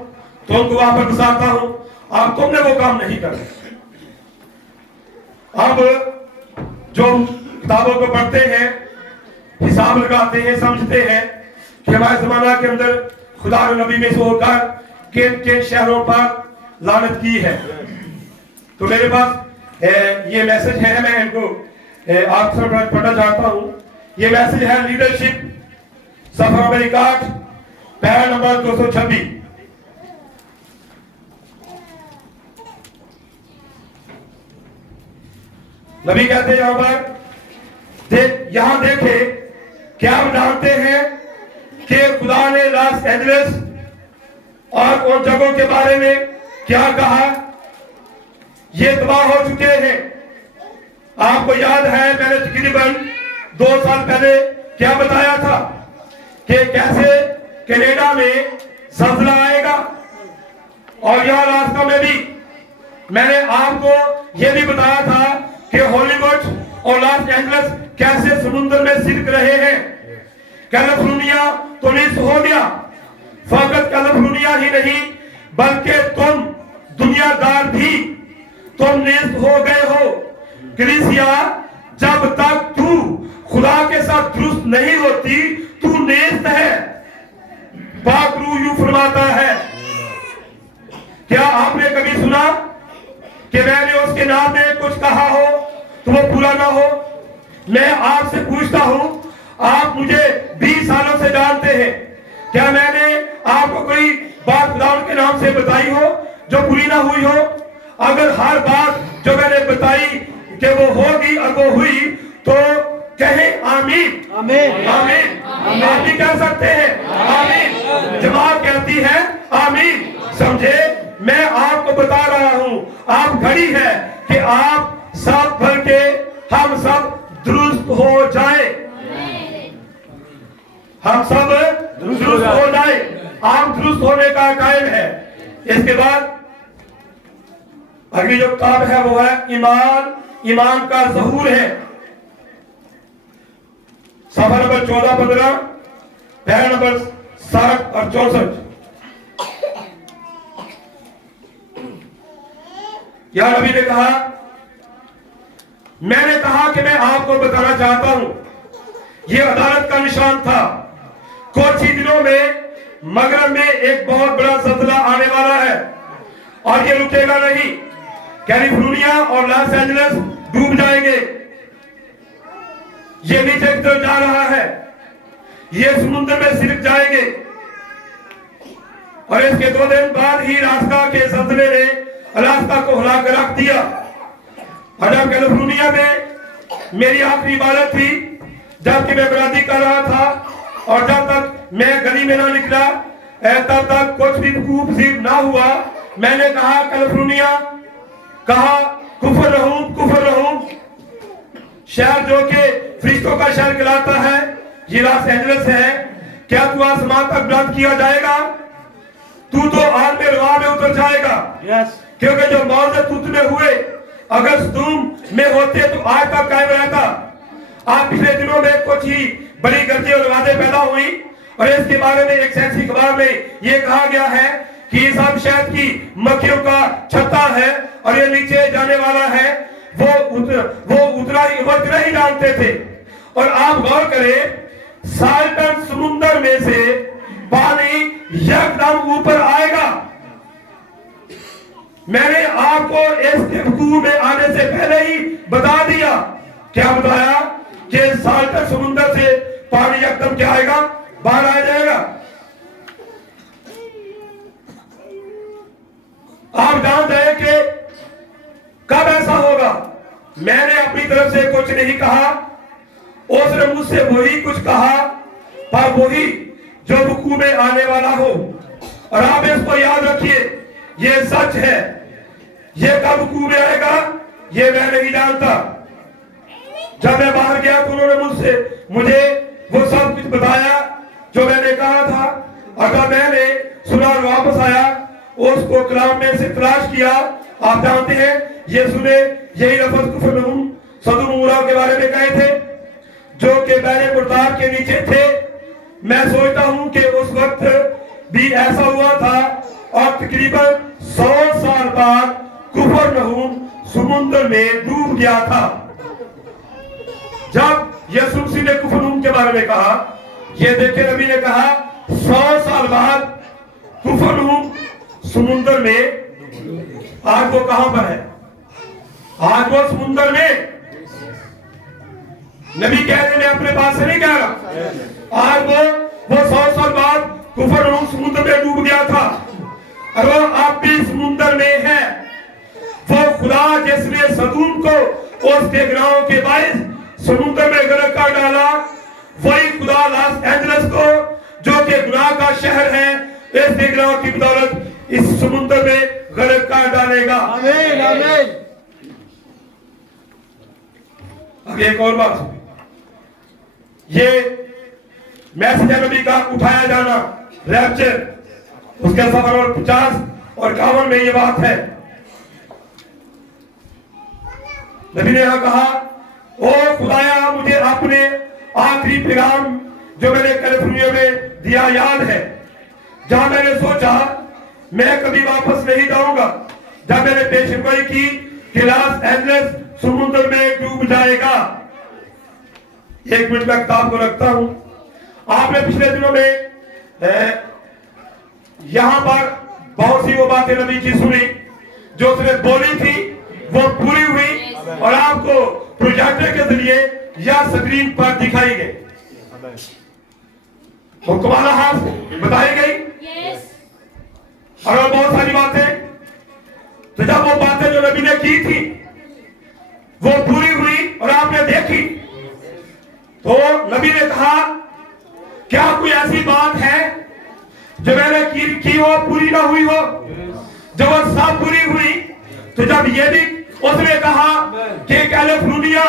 تو ان کو وہاں پر گزارتا ہوں. اب تم نے وہ کام نہیں کرنا. اب جو کتابوں کو پڑھتے ہیں, حساب لگاتے ہیں, سمجھتے ہیں کہ ہمارے زمانہ کے اندر خدا نے نبی میں سے ہو کر کن کن شہروں پر لعنت کی ہے. تو میرے پاس یہ میسج ہے, میں ان کو آپ سے پڑھنا چاہتا ہوں. یہ میسج ہے لیڈرشپ, صفحہ نمبر 61, پیرا نمبر 226. نبی کہتے ہیں یہاں پر, یہاں دیکھیں کیا ہم جانتے ہیں کہ خدا نے لاس اینجلس اور ان جگہوں کے بارے میں کیا کہا. یہ تباہ ہو چکے ہیں. آپ کو یاد ہے میں نے تقریباً 2 سال پہلے کیا بتایا تھا کہ کیسے کینیڈا میں زلزلہ آئے گا, اور یہاں راسکا میں بھی میں نے آپ کو یہ بھی بتایا تھا کہ ہالی ووڈ اور لاس اینجلس کیسے سمندر میں سرک رہے ہیں. کیلیفورنیا تو نصف ہو گیا. فقط کیلیفورنیا ہی نہیں بلکہ تم دنیا دار بھی تم نصف ہو گئے ہو. کلیسیا جب تک تو خدا کے ساتھ درست نہیں ہوتی تو نیست ہے. پاک روح یوں فرماتا ہے. کیا آپ نے کبھی سنا کہ میں نے اس کے نام میں کچھ کہا ہو تو وہ پورا نہ ہو؟ میں آپ سے پوچھتا ہوں, آپ مجھے 20 سالوں سے جانتے ہیں, کیا میں نے آپ کو کوئی بات خدا کے نام سے بتائی ہو جو پوری نہ ہوئی ہو؟ اگر ہر بات جو میں نے بتائی کہ وہ ہوگی اور وہ ہوئی تو کہیں آمین. آمین. آمین. آپ بھی کہہ سکتے ہیں آمین. جماعت کہتی ہے آمین. سمجھے, میں آپ کو بتا رہا ہوں آپ گھڑی ہے کہ آپ سب بھر کے ہم سب درست ہو جائیں. ہم سب درست ہو جائیں. آپ درست ہونے کا قائم ہے. اس کے بعد اگلی جو کتاب ہے وہ ہے ایمان کا ظہور ہے. صفحہ نمبر 14-15, پیرا نمبر 60 اور 64. یا نبی نے کہا, میں نے کہا کہ میں آپ کو بتانا چاہتا ہوں یہ عدالت کا نشان تھا. کچھ ہی دنوں میں مغرب میں ایک بہت بڑا زلزلہ آنے والا ہے اور یہ رکے گا نہیں. کیلیفورنیا اور لاس اینجلس ڈوب جائیں گے. یہ نیچے کی طرف جا رہا ہے. یہ سمندر میں سرک جائیں گے. اور اس کے 2 دن بعد ہی راسکا کے زلزلے نے الاسکا کو ہلا کر رکھ دیا. اور جب کیلیفورنیا میں میری آخری عبادت تھی جبکہ میں برادری کر رہا تھا اور جب تک میں گلی میں نہ نکلا تب تک کچھ بھی خوبصورت نہ ہوا. میں نے کہا کیلیفورنیا, کہا کفر رہوں. شہر جو کہ فرشتوں کا شہر کہلاتا ہے یہ لاس اینجلس ہے. کیا تو آسمان تک بلند کیا جائے گا؟ تو عالم روا میں اتر جائے گا. کیونکہ جو معجزے تجھ میں ہوئے اگر صدوم میں ہوتے تو آج تک قائم رہتا. آپ پچھلے دنوں میں کچھ ہی بڑی گرجیں اور آوازیں پیدا ہوئی اور اس کے بارے میں ایک سائنسی اخبار میں یہ کہا گیا ہے کہ یہ سب شہد کی مکھیوں کا چھتا ہے اور یہ نیچے جانے والا ہے. وہ اترا ہی جانتے تھے. اور آپ غور کریں 60 ٹن سمندر میں سے पानी यकदम ऊपर आएगा। मैंने आपको इस गुफ्तगू में आने से पहले ही बता दिया। क्या बताया? कि साल तक समुद्र से पानी यकदम क्या आएगा? बाहर आ जाएगा। आप जानते हैं कि कब ऐसा होगा? मैंने अपनी तरफ से कुछ नहीं कहा, उसने मुझसे वही कुछ कहा, पर वही जो वकूअ में आने वाला हो। और आप इसको याद रखिए, ये सच है। ये कब वकूअ में आएगा ये मैं नहीं जानता। जब मैं बाहर गया तो उन्होंने मुझे वो सब कुछ बताया जो मैंने कहा था। अगर मैंने सुना और वापस आया, उसको कलाम में से तलाश किया, आप जानते हैं ये सुने यही लफ्ज़ कुफरनहुम सदुम उमरा के बारे में कहे थे, जो कि पहले मुर्दार के नीचे थे। मैं सोचता हूं कि उस वक्त भी ऐसा हुआ था और तकरीबन 100 साल बाद कुफरनहुम समुद्र में डूब गया था। जब यीशु मसीह ने कुफरनहुम के बारे में कहा, ये देखे नबी ने कहा 100 साल बाद कुफरनहुम समुद्र में। आज वो कहां पर है? आज वो समुद्र में। नबी कह रहे, मैं अपने पास से नहीं कह रहा। आज वो 100 साल बाद कुफरनहुम समुद्र में डूब गया था और वो आप भी समुद्र में है। वो खुदा जिसने सदूम को उसके गुनाहों के बायस समुद्र में गर्क कर डाला, वही खुदा लॉस एंजलिस को जो कि गुनाह का शहर है, इसके गुनाहों की बदौलत इस समुद्र में गर्क कर डालेगा। आमीन आमीन। अब एक और बात, ये मैसेज नबी का उठाया जाना, रैप्चर, उसके सफर और 50 और 51 में ये बात है। नबी ने यहां कहा, ओ खुदाया मुझे अपने आखिरी पैगाम जो मैंने कैलिफोर्निया में दिया याद है, जहां मैंने सोचा मैं कभी वापस नहीं जाऊंगा। जब मैंने पेशगोई की कि लॉस एंजलिस समुद्र में डूब जाएगा। एक मिनट में किताब को रखता हूं। आपने पिछले दिनों में यहां पर बहुत सी वो बातें नबी की सुनी जो उसने बोली थी, वो पूरी हुई और आपको प्रोजेक्टर के जरिए या स्क्रीन पर दिखाई गई। वो कमाल हाथ बताई गई और बहुत सारी बातें। तो जब वो बातें जो नबी ने की थी वो पूरी हुई और आपने देखी, तो नबी ने कहा क्या कोई ऐसी बात है जो मैंने की हो पूरी ना हुई हो? जब वो सब पूरी हुई, तो जब ये भी उसने कहा कि कैलिफोर्निया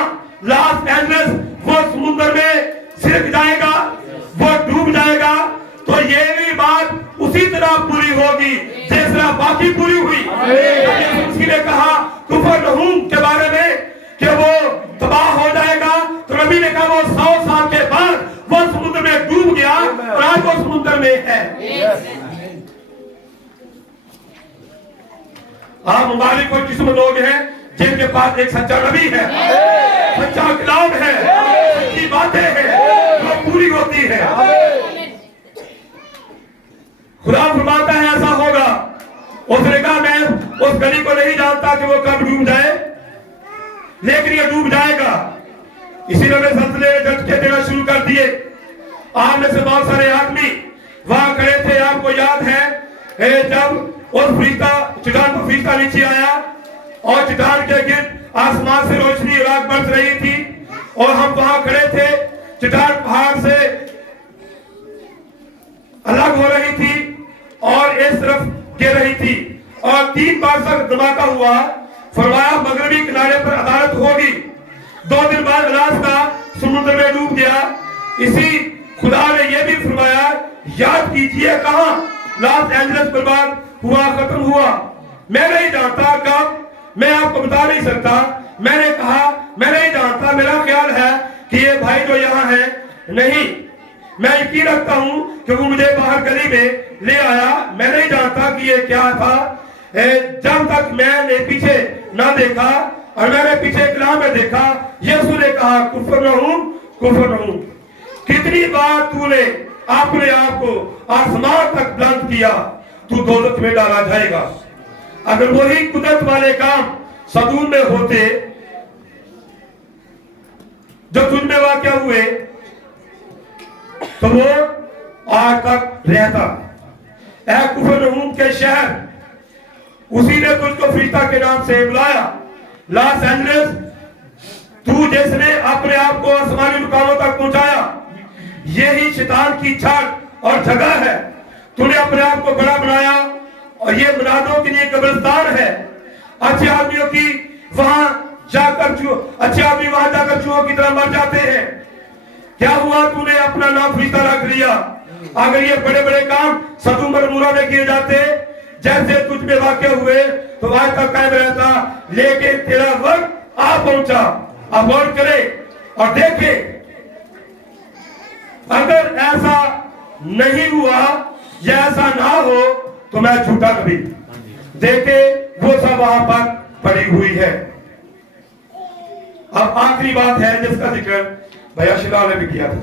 लॉस एंजलिस वो समुद्र में सिरक जाएगा, वो डूब जाएगा, तो ये भी बात उसी तरह पूरी होगी जिस तरह बाकी पूरी हुई। उसकी ने कहा कुफरनहुम के बारे में कि वो तबाह हो जाएगा, तो नबी ने कहा वो 100 साल के बाद वो समुद्र में डूब गया और आज वो समुद्र में है। आप मुबारक को किस्म लोग हैं जिनके पास एक सच्चा नबी है, सच्चा कलाम है, सच्ची बातें हैं जो पूरी होती है। खुदा फरमाता है ऐसा होगा। उसने कहा मैं उस गली को नहीं जानता कि वो कब डूब जाए, लेकिन ये डूब जाएगा। इसीलिए मैं सल्तने झटके देना शुरू कर दिए। आप में से बहुत सारे आदमी वहां खड़े थे, आपको याद है जब उस फरिश्ता चट्टान पर फरिश्ता नीचे आया और चट्टान के गिर्द आसमान से रोशनी रात बरस रही थी और हम वहां खड़े थे। चट्टान पहाड़ से अलग हो रही थी और इस तरफ गिर रही थी और 3 बार तक धमाका हुआ। फरमाया मगरबी किनारे पर अदालत होगी। 2 दिन बाद अलास्का समुद्र में डूब गया। इसी खुदा ने यह भी फरमाया, याद कीजिए कहां लॉस एंजलिस बर्बाद हुआ, खत्म हुआ। मैं नहीं जानता कब, मैं आपको बता नहीं सकता। मैंने कहा मैं नहीं जानता, मेरा ख्याल है कि ये भाई जो यहाँ है, नहीं, मैं यकीन रखता हूं कि वो मुझे बाहर गली में ले आया। मैं नहीं जानता कि ये क्या था जब तक मैंने पीछे ना देखा और मैंने पीछे कलाम में देखा। यीशु ने कहा कुफरनहुम कुफरनहुम, कितनी बार तूने अपने आप को आसमान तक बुलंद किया, तू दोजख में डाला जाएगा। अगर वही कुदरत वाले काम सदूम में होते जो तुझ में वाक़या हुए, तो वो आज तक रहता। ऐ कुफरनहूम के शहर, उसी ने तुझको फरिश्ता के नाम से बुलाया। लॉस एंजलिस, तू जिसने अपने आप को आसमानी मुकामों तक पहुंचाया, यही शैतान की छाट और जगह है। तूने अपने आप को बड़ा बनाया और ये मुनादों के लिए कब्रिस्तान है। अच्छे आदमियों की वहां जाकर अच्छे आदमी वहां जाकर चूहों की तरह मर जाते हैं। क्या हुआ, तूने अपना नाम फरिश्ता रख लिया। अगर ये बड़े बड़े काम सदूम और अमोरा में किए जाते जैसे तुझ में वाक़या हुए, तो आज तक कायम रहता। लेकिन तेरा वक्त आ पहुंचा। अब गौर करे और देखे, अगर ऐसा नहीं हुआ या ऐसा ना हो तो मैं झूठा नबी। देखे वो सब वहां पर पड़ी हुई है। अब आखिरी बात है जिसका जिक्र भैया शिला ने भी किया था,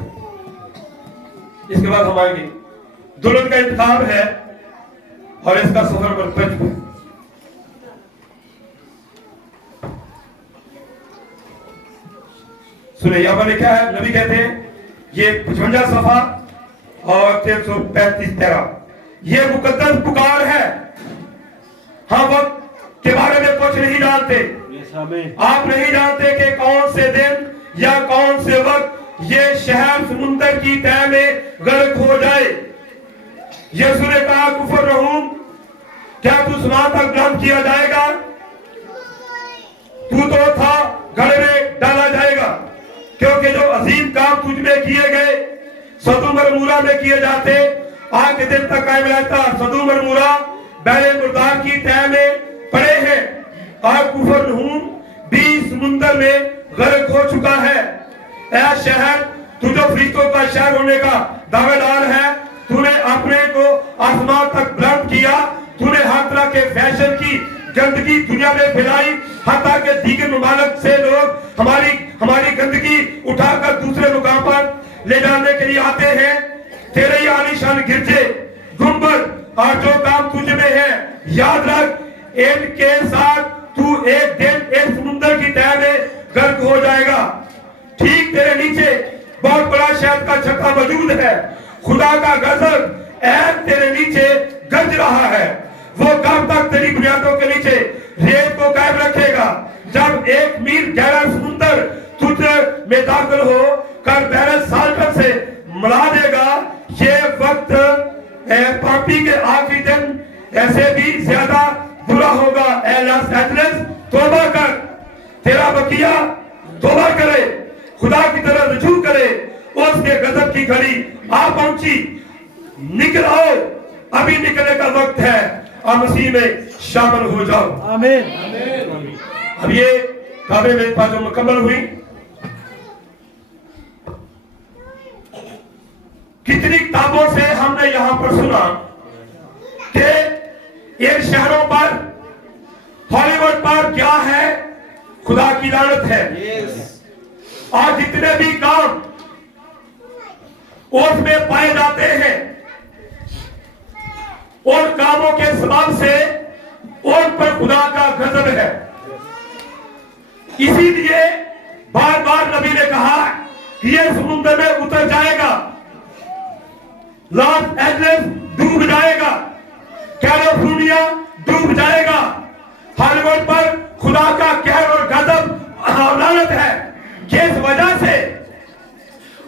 इसके बाद हम आएंगे। दुल्हन का इंतखाब है और इसका सफर पर पंच है। सुने, यहां पर लिखा है, नबी कहते हैं ये 55 सफा और 335 पैरा, ये मुकद्दस पुकार है। हम वक्त के बारे में कुछ नहीं जानते। आप नहीं जानते कि कौन से दिन या कौन से वक्त ये शहर समुंदर की तह में गर्क हो जाए। यीशु ने कहा, कुफरनहूम, क्या तू आसमान तक बुलंद किया जाएगा? तू तो था, गड़े में डाला जाएगा। क्योंकि जो अजीम काम तुझ में किए गए सदूम और अमोरा में किए जाते, आज के दिन तक कायम रहता। सदूम और अमोरा बैले मुर्दार की तह में पड़े हैं और कुफरनहूम भी समुंदर में गर्क हो चुका है। ऐ शहर, तू जो फरिश्तों का शहर होने का दावेदार है, तूने अपने को आसमान तक बुलंद किया। तूने हर तरह के फैशन की गंदगी दुनिया में फैलाई, हत्ता के दीगर ममालिक से लोग हमारी गंदगी उठाकर दूसरे मुकाम पर ले जाने के लिए आते हैं। तेरे ही आलीशान गिरजे, गुंबद और जो काम तुझ में है, याद रख, इनके साथ तू एक दिन एक समुंदर की तह में गर्क हो जाएगा। ठीक तेरे नीचे बहुत बड़ा शहद का छक्का मौजूद है। खुदा का गजब ऐन तेरे नीचे गरज रहा है। वो कब तक तेरी बुनियादों के नीचे रेत को कायम रखेगा? जब 1 मील गहरा समुंदर तुझ में दाखिल हो कर बहरे साल्टन से मिला देगा। ये वक्त पापी के आखिरी दिन ऐसे भी ज्यादा बुरा होगा। ए लॉस एंजलिस, तौबा कर, तेरा बकिया तौबा करे, खुदा की तरफ रुजू करे। उसके गजब की घड़ी आ पहुंची। निकल आओ, अभी निकलने का वक्त है और मसीह में शामिल हो जाओ। आमीन। अब ये काबे में बात जो मुकम्मल हुई, कितनी किताबों से हमने यहां पर सुना कि इन शहरों पर, हॉलीवुड पर क्या है, खुदा की लानत है। और जितने भी काम उसमें पाए जाते हैं, उन कामों के सबब से उन पर खुदा का गजब है। इसीलिए बार बार नबी ने कहा कि ये समुद्र में उतर जाएगा, लॉस एंजलिस डूब जाएगा, कैलिफोर्निया डूब जाएगा। हॉलीवुड पर खुदा का कहर और गजब और लानत है। किस वजह से?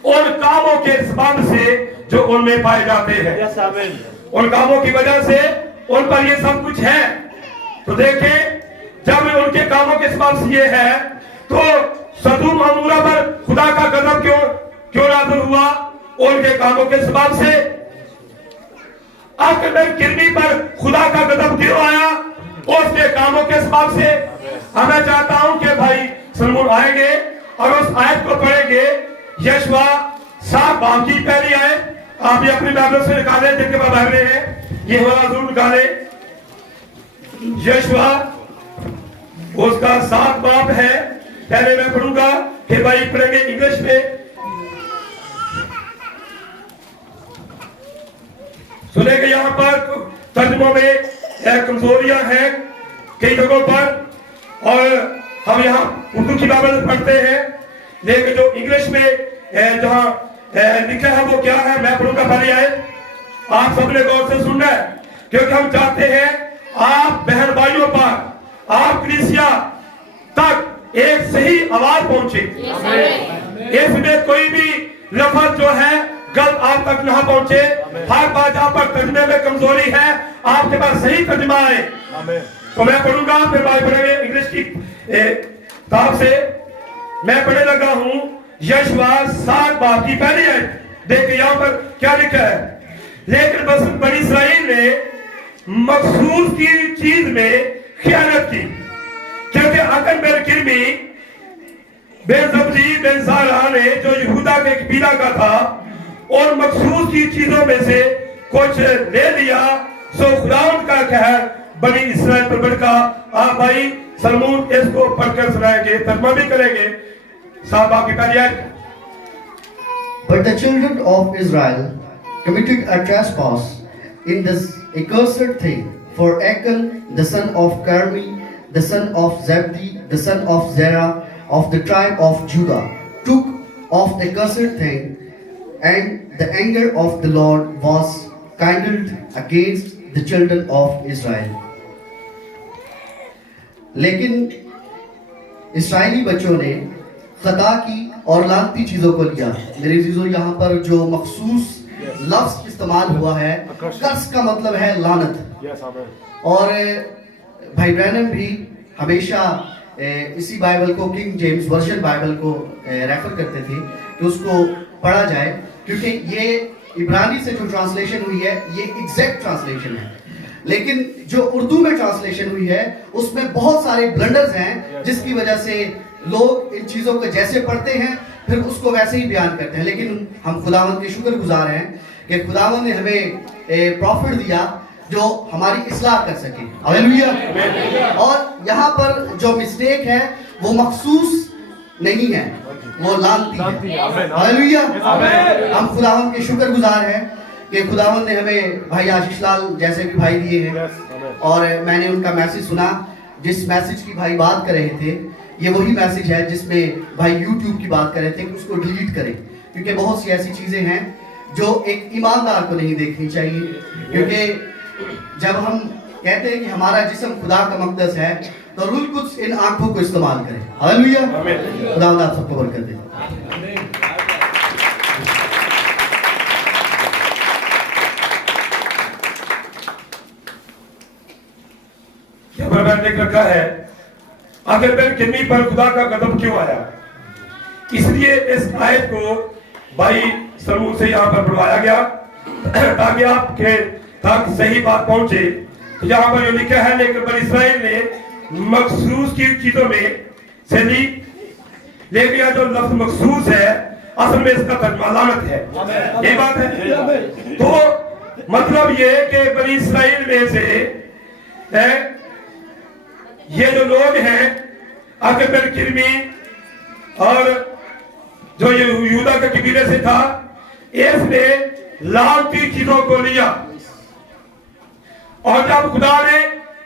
उन कामों के सबब से जो उनमें पाए जाते हैं। उन कामों की वजह से उन पर ये सब कुछ है। तो देखें, जब उनके कामों के सबब से ये है, तो सदूम और अमोरा पर खुदा का गजब क्यों नाज़िल हुआ? उनके कामों के सबब से। अकबर किरनी पर खुदा का गजब क्यों आया? उसके कामों के सबब से। अब मैं चाहता हूं कि भाई सलमून आएंगे और उस आयत को पढ़ेंगे। यशवा 7 बाब की पहली आयत आप ये अपनी बाइबल से निकाले, जिनके पास बाइबल है ये वाला जरूर निकाले। यशवा उसका 7 बाब है। पहले मैं पढ़ूंगा, फिर भाई पढ़ेंगे इंग्लिश में। सुने कि यहाँ पर तर्जुमों में कमजोरियां हैं कई जगहों पर, और हम यहाँ उर्दू की बाइबल पढ़ते हैं, लेकिन जो इंग्लिश में जहाँ लिखा है वो क्या है, मैं पढ़ूंगा पहले आए, आप सबने गौर से सुनना है, क्योंकि हम चाहते हैं आप बहन भाइयों पर, आप कलीसिया तक एक सही आवाज पहुंचे। इसमें कोई भी लफ्ज जो है गलत आप तक ना पहुंचे। हर बात जहां पर तर्जुमे में कमजोरी है, आपके पास सही तर्जुमा आए। तो मैं पढ़ूंगा, फिर भाई पढ़ेंगे इंग्लिश की किताब से। मैं पढ़ने लगा हूं यशवा 7 बाब की पहली आयत। देखिए यहाँ पर क्या लिखा है, लेकिन बस बनी इसराइल ने मखसूस की चीज में खयानत की, क्योंकि अकन बिन किरमी बिन जब्दी बिन सारा ने जो यहूदा के कबीला का था और मखसूस की चीजों में से कुछ ले लिया, सो खुदावंद का कहर बनी इसराइल पर भड़का। आप भाई सलमून इसको पढ़कर सुनाएंगे, तर्जुमा भी करेंगे। साहब आपकी पहली आयत। But the children of Israel committed a trespass in this accursed thing, for Achan the son of Carmi, the son of Zebdi, the son of Zerah, of the tribe of Judah, took of the accursed thing, and the anger of the Lord was kindled against the children of Israel. लेकिन Israeli बच्चों ने खता की और लानती चीजों को लिया। मेरे अजीजों, यहाँ पर जो मखसूस लफ्ज इस्तेमाल हुआ है, कर्स का मतलब है लानत। और भाई ब्रैनम भी हमेशा इसी बाइबल को, किंग जेम्स वर्जन बाइबल को रेफर करते थे कि उसको पढ़ा जाए, क्योंकि ये इब्रानी से जो ट्रांसलेशन हुई है ये एग्जैक्ट ट्रांसलेशन है, लेकिन जो उर्दू में ट्रांसलेशन हुई है उसमें बहुत सारे ब्लंडर्स हैं, जिसकी वजह से लोग इन चीज़ों को जैसे पढ़ते हैं फिर उसको वैसे ही बयान करते हैं। लेकिन हम खुदावंद के शुक्रगुजार हैं कि खुदावंद ने हमें प्रॉफिट दिया जो हमारी इस्लाह कर सके। हालेलुया। और यहाँ पर जो मिस्टेक है वो मखसूस नहीं है, वो लानती है। हालेलुया। हम खुदावंद के शुक्रगुजार हैं कि खुदावंद ने हमें भाई आशीष लाल जैसे भी भाई दिए हैं, और मैंने उनका मैसेज सुना, जिस मैसेज की भाई बात कर रहे थे ये वही मैसेज है जिसमें भाई YouTube की बात कर रहे थे कि उसको डिलीट करें, क्योंकि बहुत सी ऐसी चीज़ें हैं जो एक ईमानदार को नहीं देखनी चाहिए। क्योंकि जब हम कहते हैं कि हमारा जिस्म खुदा का मक़दस है, तो रूल कुछ इन आंखों को इस्तेमाल करें। हालेलुया। खुदा आप सबको बरकत दे। लिख रखा है, अगर बिन किरमी पर खुदा का कदम क्यों आया। इसलिए इस आयत को भाई समूह से यहाँ पर बुलवाया गया ताकि आपके तक सही बात पहुंचे। तो यहाँ पर जो लिखा है, लेकिन बनी इसराइल ने मखसूस की चीजों में से ली, लेकिन यह जो लफ्ज मखसूस है असल में इसका तर्जुमा लानत है। ये बात है। तो मतलब ये कि बनी इसराइल में से ये जो लोग हैं अकन बिन किरमी और जो ये यहूदा के कबीले से था, इसने लानती चीजों को लिया। और जब खुदा ने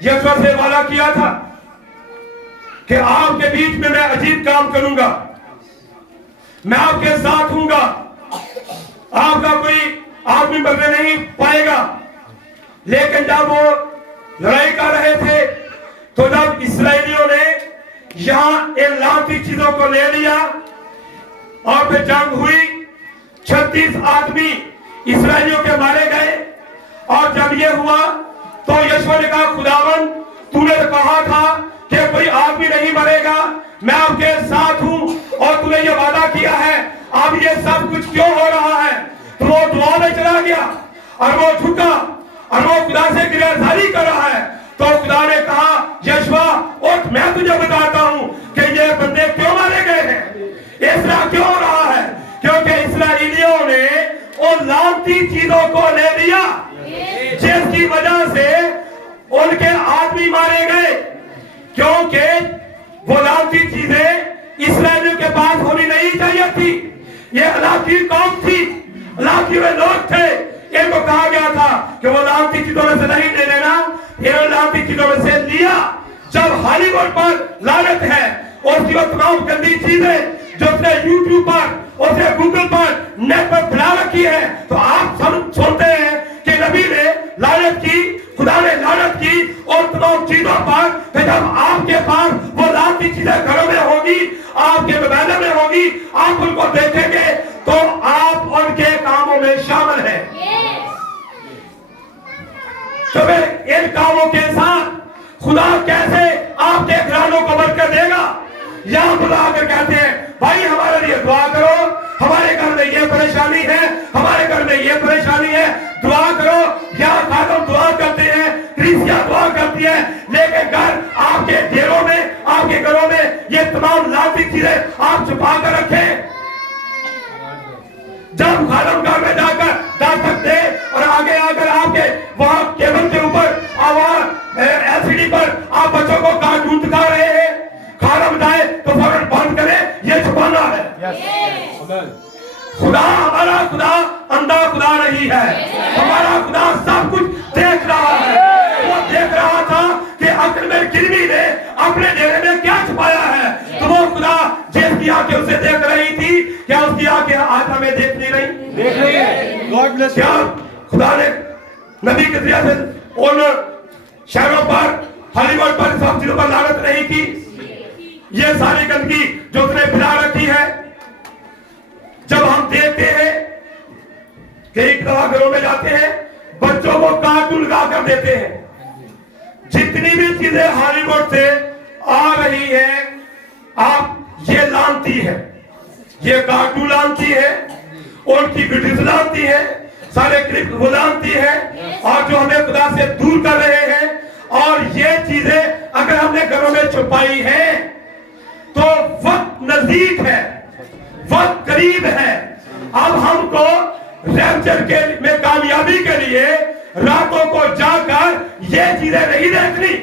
यशवा से वादा किया था कि आपके बीच में मैं अजीब काम करूंगा, मैं आपके साथ हूंगा, आपका कोई आदमी मरने नहीं पाएगा, लेकिन जब वो लड़ाई कर रहे थे तो जब इसराइलियों ने यहां इन लानती चीजों को ले लिया और फिर जंग हुई, 36 आदमी इसराइलियों के मारे गए। और जब ये हुआ तो यशवा ने कहा, खुदावन तूने तो कहा था कि कोई आदमी नहीं मरेगा, मैं आपके साथ हूं, और तूने ये वादा किया है, अब ये सब कुछ क्यों हो रहा है। तो वो दुआ में चला गया और वो झुका और वो खुदा से गिरफ्तारी कर रहा है। तो खुदा ने कहा, यशवा उठ, मैं तुझे बताता हूं कि ये बंदे क्यों मारे गए हैं, ऐसा क्यों हो रहा है, क्योंकि इसराइलियों ने उन लानती चीजों को ले लिया जिसकी वजह से उनके आदमी मारे गए। क्योंकि वो लानती चीजें इसराइलियों के पास होनी नहीं चाहिए थी। ये अल्लाह की कौम थी, अल्लाह के वे लोग थे, ان کو کہا گیا تھا کہ وہ لعنتی چیزوں میں سے نہیں لے لینا، انہوں نے لعنتی چیزوں میں سے لیا۔ جب ہالی ووڈ پر لعنت ہے اور اس کی وہ تمام گندی چیزیں جو اس نے یوٹیوب پر، اس نے گوگل پر، نیٹ پر پھیلا رکھی ہے، تو آپ سنتے ہیں کہ نبی نے لعنت کی، خدا نے لعنت کی اور تمام چیزوں پر کہ جب آپ کے پاس وہ لعنتی چیزیں گھروں میں ہوگی، آپ کے موبائل میں ہوگی، آپ ان کو دیکھیں گے تو آپ ان کے کاموں میں شامل ہیں۔ تو ان کاموں کے ساتھ خدا کیسے آپ کے گھرانوں کو برکت دے گا؟ یہاں خدا آ کر کہتے ہیں بھائی ہمارے لیے دعا کرو، ہمارے گھر میں یہ پریشانی ہے، ہمارے گھر میں یہ پریشانی ہے، دعا کرو۔ یہاں خادم دعا کرتے ہیں، کلیسیا دعا کرتی ہے، لیکن گھر آپ کے ڈیروں میں، آپ کے گھروں میں یہ تمام لعنتی چیزیں آپ چھپا کر رکھیں۔ جب خادم گھر میں جا سکتے اور آگے آ کر آپ کے وہاں کیبل کے اوپر آواز LCD پر آپ بچوں کو کارٹون دکھا رہے ہیں، خادم جائے تو فوراً بند کرے، یہ چھپانا ہے۔ خدا، ہمارا خدا اندھا خدا نہیں ہے، ہمارا خدا سب کچھ دیکھ رہا ہے۔ وہ دیکھ رہا تھا کہ عقل میں گرمی نے اپنے ڈیرے میں کیا چھپایا ہے، تو وہ خدا جس کی آنکھیں اسے دیکھ رہی تھی، کیا اس کی آنکھیں آج ہمیں دیکھ نہیں رہی؟ دیکھ رہی ہے۔ کیا خدا نے نبی کے ذریعے سے ان شہروں پر، ہالی ووڈ پر، سب چیزوں پر لعنت نہیں کی؟ یہ ساری گندگی جو اس نے پھیلا رکھی ہے، جب ہم دیکھتے ہیں کہ ایک دفعہ گھروں میں جاتے ہیں، بچوں کو کارٹون لگا کر دیتے ہیں۔ جتنی بھی چیزیں ہالی ووڈ سے آ رہی ہیں، آپ یہ لعنتی ہے، یہ کارٹون لعنتی ہے، ان کی ویڈیوز لعنتی ہے، سارے کلپ وہ لعنتی ہے، اور جو ہمیں خدا سے دور کر رہے ہیں۔ اور یہ چیزیں اگر ہم نے گھروں میں چھپائی ہیں تو وقت نزدیک ہے، وقت قریب ہے۔ اب ہم کو ریپچر میں کامیابی کے لیے راتوں کو جا کر یہ چیزیں نہیں دیکھنی،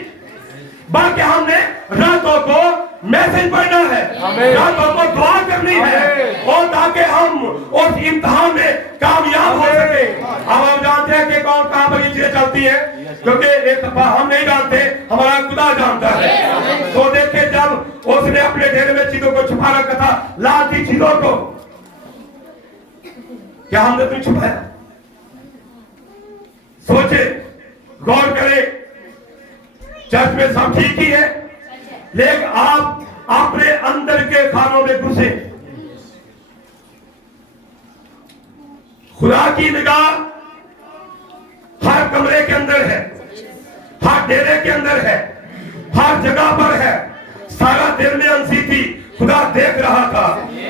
بلکہ ہم نے راتوں کو میسج پڑھنا ہے، راتوں کو دعا کرنی ہے، اور تاکہ ہم اس امتحان میں کامیاب ہو سکے۔ اب ہم جانتے ہیں کہ کون کہاں پر یہ چیزیں چلتی ہیں، کیونکہ ایک دفعہ ہم نہیں جانتے، ہمارا خدا جانتا ہے۔ تو دیکھیں جب اس نے اپنے ڈیرے میں چیزوں کو چھپا رکھا تھا، لعنتی چیزوں کو، کیا ہم نے تم چھپایا؟ سوچے، غور کرے، چرچ میں سب ٹھیک ہی ہے، لیکن آپ اپنے اندر کے خانوں میں گھسے۔ خدا کی نگاہ ہر کمرے کے اندر ہے، ہر ڈیرے کے اندر ہے، ہر جگہ پر ہے۔ سارا دل میں انسی تھی، خدا دیکھ رہا تھا۔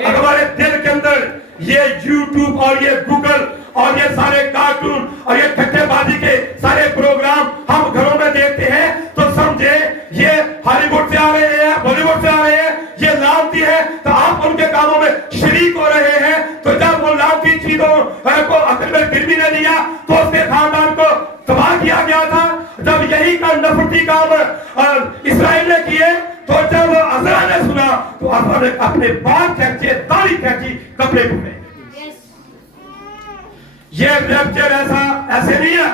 اگر ہمارے دل کے اندر یہ یوٹیوب اور یہ گوگل اور یہ سارے کارٹون اور یہ ٹھٹے بازی کے سارے پروگرام ہم گھروں میں دیکھتے ہیں، تو سمجھے یہ ہالی ووڈ سے آ رہے ہیں، بالی ووڈ سے آ رہے ہیں، یہ لعنتی ہے، تو آپ ان کے کاموں میں شریک ہو رہے ہیں۔ تو جب وہ لعنتی چیزوں کو عقل میں گرمی نے لیا تو اس کے خاندان کو تباہ کیا گیا تھا۔ جب یہی کا نفرتی کام اسرائیل نے کیے، تو جب عزرا نے سنا تو عزرا نے اپنے بال کھینچے، داڑھی کھینچی، کپڑے پھڑے۔ یہ ریپچر ایسے نہیں ہے،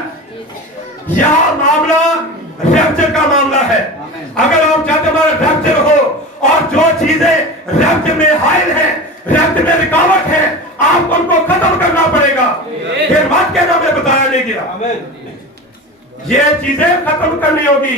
یہاں معاملہ ریپچر کا معاملہ ہے۔ اگر آپ چاہتے ہمارا ریپچر ہو اور جو چیزیں ریپچر میں حائل ہیں، ریپچر میں رکاوٹ ہے، آپ ان کو ختم کرنا پڑے گا۔ پھر مت کہنا میں بتایا نہیں گیا، یہ چیزیں ختم کرنی ہوگی۔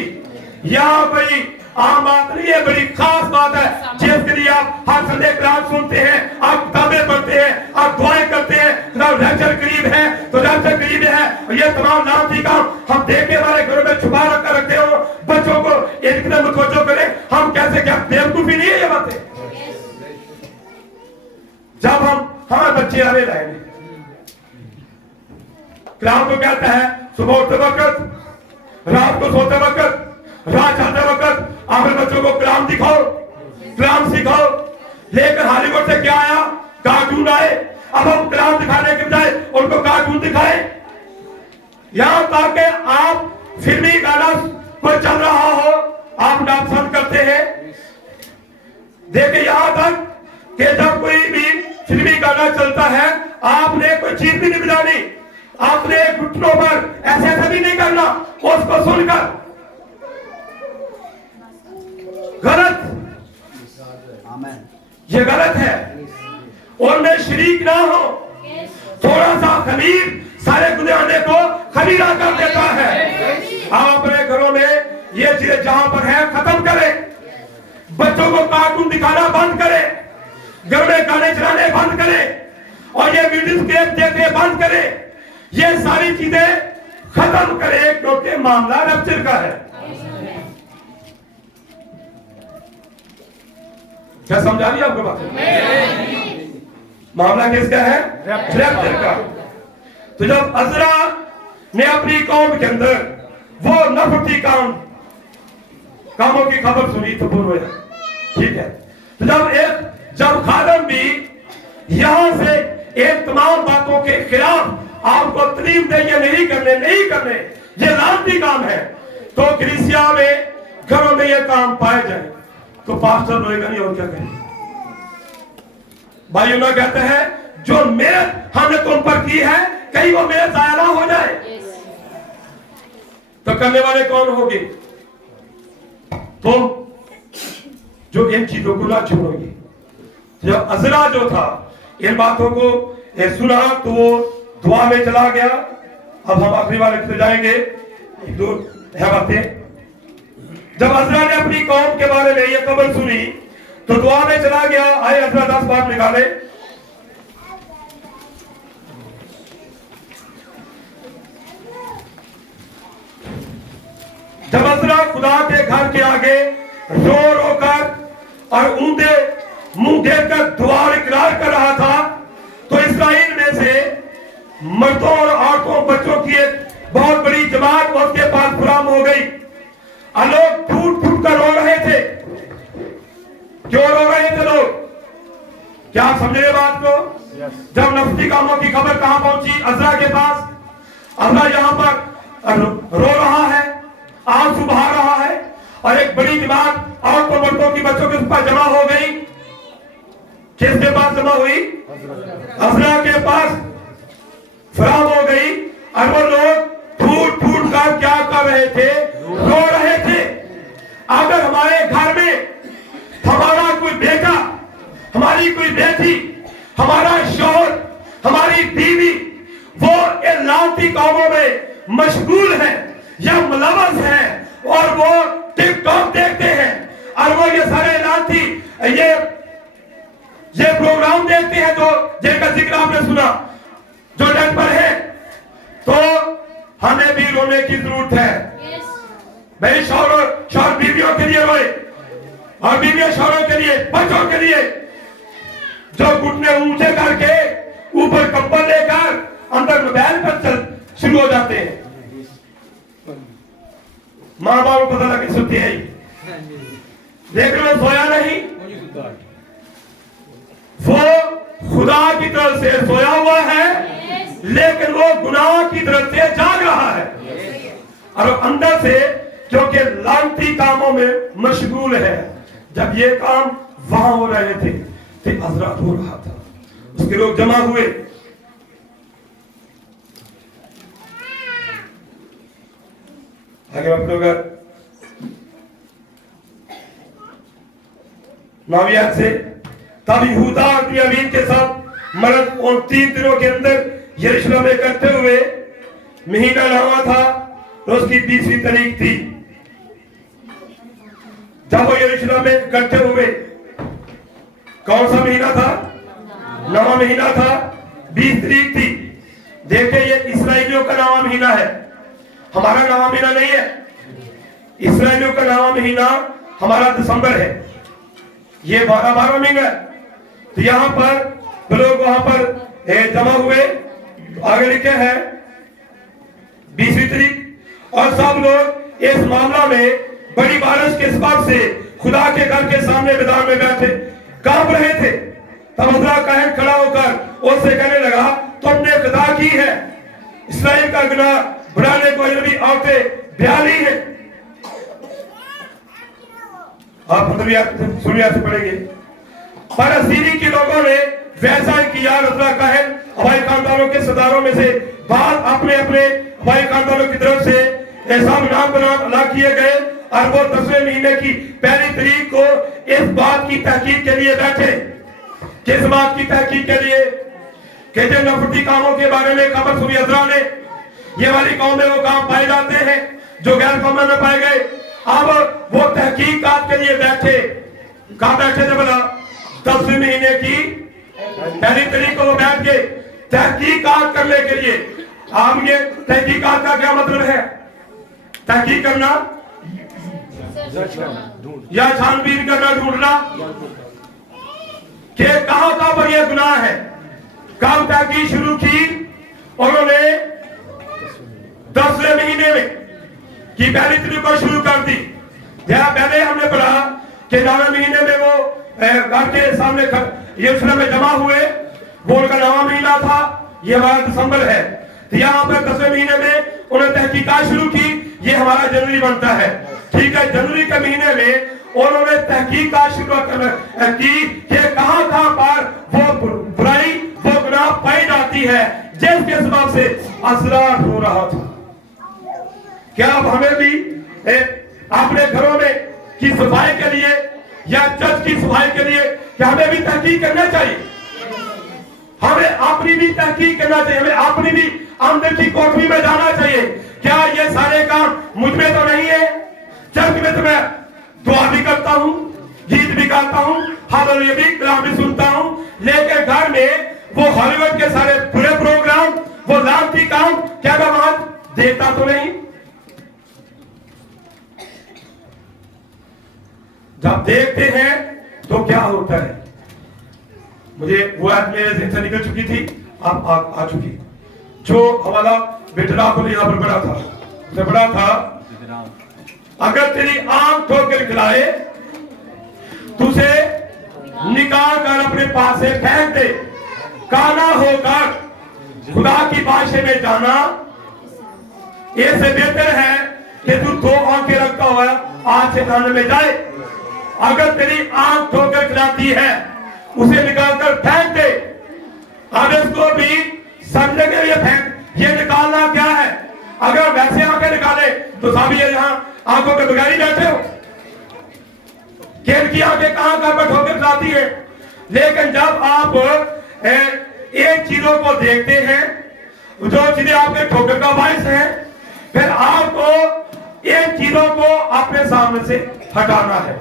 یہاں کوئی عام بات نہیں ہے، بڑی خاص بات ہے جس کے لیے آپ ہر سنڈے کلاس سنتے ہیں، آپ کتابیں پڑھتے ہیں، آپ دعائیں کرتے ہیں۔ جناب ریپچر قریب ہے تو ریپچر قریب ہے، اور یہ تمام لعنتی کام ہم دیکھ کے ہمارے گھروں میں چھپا رکھ کر رکھتے ہو۔ بچوں کو ایک دم متوجہ کریں، ہم کیسے کیا بیوقوفی نہیں ہے یہ باتیں۔ جب ہمارے بچے آنے لائیں گے، کلام کو کہتا ہے صبح اٹھتے وقت، رات کو سوتے وقت، راہ چلتے وقت اپنے بچوں کو کلام دکھاؤ، کلام سکھاؤ۔ لیکن ہالی ووڈ سے کیا آیا؟ کارٹون آئے۔ اب ہم کلام دکھانے کے بجائے ان کو کارٹون دکھائیں، یہاں تاکہ آپ فلمی گانا کوئی چل رہا ہو آپ ناپسند کرتے ہیں۔ دیکھیں یہاں تک کہ جب کوئی بھی فلمی گانا چلتا ہے، آپ نے کوئی چیز بھی نہیں بجانی، आपने घुटनों पर ऐसे ऐसे भी नहीं करना उसको सुनकर। गलत, ये गलत है। उनमें शरीक ना हो। थोड़ा सा खमीर सारे गुनाहों को खमीरा कर देता है। आप अपने घरों में ये चीजें जहां पर है खत्म करें। बच्चों को कार्टून दिखाना बंद करें, घर में गाने चलाने बंद करें और ये वीडियो गेम देखने बंद करें। ये सारी चीजें खत्म करें क्योंकि मामला रफ्चर का है। क्या समझा लिया आपको बात? मामला किसका है? रफ्चर का। तो जब अज़रा ने अपनी कौम के अंदर वो नफरती कामों की खबर सुनी तो पूर्व है, ठीक है। तो जब खादम भी यहां से इन तमाम बातों के खिलाफ आपको तलीम दे ये नहीं करने ये लानती काम है, तो कलीसिया में घरों में ये काम पाए जाए तो पास्टर रोएगा नहीं और क्या करें। भाइयों ना कहते हैं जो मेहनत हमने तुम पर की है कहीं वो मेहनत जाया ना हो जाए। तो करने वाले कौन होंगे? तुम जो इन चीजों को ना छोड़ोगे। जब अज़रा जो था इन बातों को सुना तो वो दुआ में चला गया। अब हम आखिरी वाले पे जाएंगे, एक दो है बातें। जब अज़रा ने अपनी कौम के बारे में ये खबर सुनी तो दुआ में चला गया। आए अज़रा 10 बात निकाले। जब अज़रा खुदा के घर के आगे रो रो कर और ऊंधे मुंह देखकर दुआ इकरार कर रहा था तो इस्राएल में से मर्दों और औरतों बच्चों की एक बहुत बड़ी जमात उसके पास फराम हो गई। लोग फूट फूट कर रो रहे थे। क्यों रो रहे थे लोग? क्या आप समझ रहे बात को? जब नफसी कामों की खबर कहां पहुंची? अज़रा के पास। अज़रा यहां पर रो रहा है, आंसू बहा रहा है और एक बड़ी जमात औरतों मर्दों की बच्चों के ऊपर जमा हो गई। किसके पास जमा हुई? अज़रा के पास फराम हो गई और वो लोग फूट फूट कर क्या कर रहे थे? रो रहे थे। अगर हमारे घर में हमारा कोई बेटा, हमारी कोई बेटी, हमारा शौहर, हमारी बीवी वो इन लानती कामों में मशगूल है या मुलव्वस है और वो टिकटॉक देखते हैं और वो ये सारे लानती ये प्रोग्राम देखते हैं जो जिनका जिक्र आपने सुना जो नेट पर है, तो हमें भी रोने की जरूरत है। मेरी शौहर बीवियों के लिए रोए और बीवियां शौहरों के लिए, बच्चों के लिए जो घुटने ऊंचे करके ऊपर कंबल लेकर अंदर मोबाइल पर चल शुरू हो जाते हैं। माँ बाप को पता लगे सुती है देख लो सोया नहीं, वो खुदा की तरफ से सोया हुआ है लेकिन वो गुनाह की तरफ से जाग रहा है और अंदर से क्योंकि लानती कामों में मशगूल है। जब ये काम वहां हो रहे थे तो अज़रा रो रहा था, उसके लोग जमा हुए। आगे हम लोग नावियात से तब यहूदा अपनी अमीन के साथ मर्द उन 3 दिनों के अंदर यरूशलेम में इकट्ठे हुए। महीना नवा था तो उसकी 20वीं तारीख थी। जब वो यरूशलेम में इकट्ठे हुए, कौन सा महीना था? नवा महीना था, 20 तारीख थी। देखिए ये इस्राएलियों का नवा महीना है, हमारा नवा महीना नहीं है। इस्राएलियों का नवा महीना हमारा दिसंबर है, ये 12 महीना है। तो यहाँ पर लोग वहां पर जमा हुए, आगे लिखे हैं 20वीं तारीख और सब लोग इस मामला में बड़ी बारिश के सबब से खुदा के घर के सामने मैदान में बैठे कांप रहे थे। तब अज़रा काहन खड़ा होकर उससे कहने लगा, तुमने खुदा की है इस्राएल का गुनाह बढ़ाने को अजनबी औरतें ब्याली है। आप सुनिए से पढ़ेंगे। पर सीरी के लोगों ने वैसा किया। अज़रा काहन हमारे खानदानों के सरदारों में से بعد अपने अपने भाई खानदानों की तरफ से सब नाम बनाम अल्लाह किए गए और वो 10वें महीने की पहली तारीख को इस बात की तहकीक के लिए बैठे। किस बात की तहकीक के लिए कि जो नफरती कामों के बारे में खबर सुनी अज़रा ने, ये वाली कौम में वो काम पाए जाते हैं जो गैर कौमों में पाए गए। अब वो तहकीकात के लिए बैठे। कहाँ बैठे थे बोला? 10वें महीने की पहली तारीख को वो बैठ गए तहकीकात करने के लिए। अब ये तहकीकात का क्या मतलब है? तहकीक करना या छानबीन करना, ढूंढना कि कहां पर यह गुनाह है। कब तहकीक शुरू की? उन्होंने 10वें महीने में की पहली तारीख को शुरू कर दी। पहले हमने पढ़ा कि 9वें महीने में वो घर के सामने यरूशलेम में जमा हुए, वो उनका 9वां महीना था, ये हमारा दिसंबर है। तो यहाँ पर 10वें महीने में उन्होंने तहकीकात शुरू की, ये हमारा जनवरी बनता है, ठीक है। जनवरी के महीने में उन्होंने तहकीकात शुरू की कि कहां पर वो बुराई, वो गुनाह पाई जाती है जिसके सबब से अज़रा हो रहा था। क्या अब हमें भी अपने घरों में की सफाई के लिए या चर्च की सफाई के लिए क्या हमें भी तहकीक करना चाहिए? हमें अपनी भी तहकीक करना चाहिए, हमें अपनी भी अंदर की कोठरी में जाना चाहिए। क्या ये सारे काम मुझ में तो नहीं है? चर्च में तो मैं दुआ भी करता हूँ, गीत भी गाता हूँ, हालेलुया भी, कलाम भी सुनता हूँ, लेकिन घर में वो हॉलीवुड के सारे बुरे प्रोग्राम, वो लानती काम क्या मैं वहां देखता तो नहीं? जब देखते हैं तो क्या होता है? मुझे वो आज मेरे ज़हन से निकल चुकी थी, अब आ चुकी। जो हमारा बेटरा को यहाँ पर बड़ा था, उसे बड़ा था, अगर तेरी आंख ठोकर खिलाए तुझे निकाल कर अपने पास से फेंक दे। काना होकर खुदा की बादशाह में जाना इससे बेहतर है कि तू 2 आंखें रखता हुआ आज से खाने में जाए। अगर तेरी आंख ठोकर खिलाती है उसे निकालकर फेंक दे। अब इसको भी समझने के लिए फेंक, ये निकालना क्या है? अगर वैसे आंखें निकाले तो साहब ये यहाँ आंखों के बगैर ही बैठे हो। की आंखें कहां पर ठोकर खिलाती है। लेकिन जब आप एक चीजों को देखते हैं, जो चीजें आपके ठोकर का बायस है, फिर आपको इन चीजों को अपने सामने से हटाना है।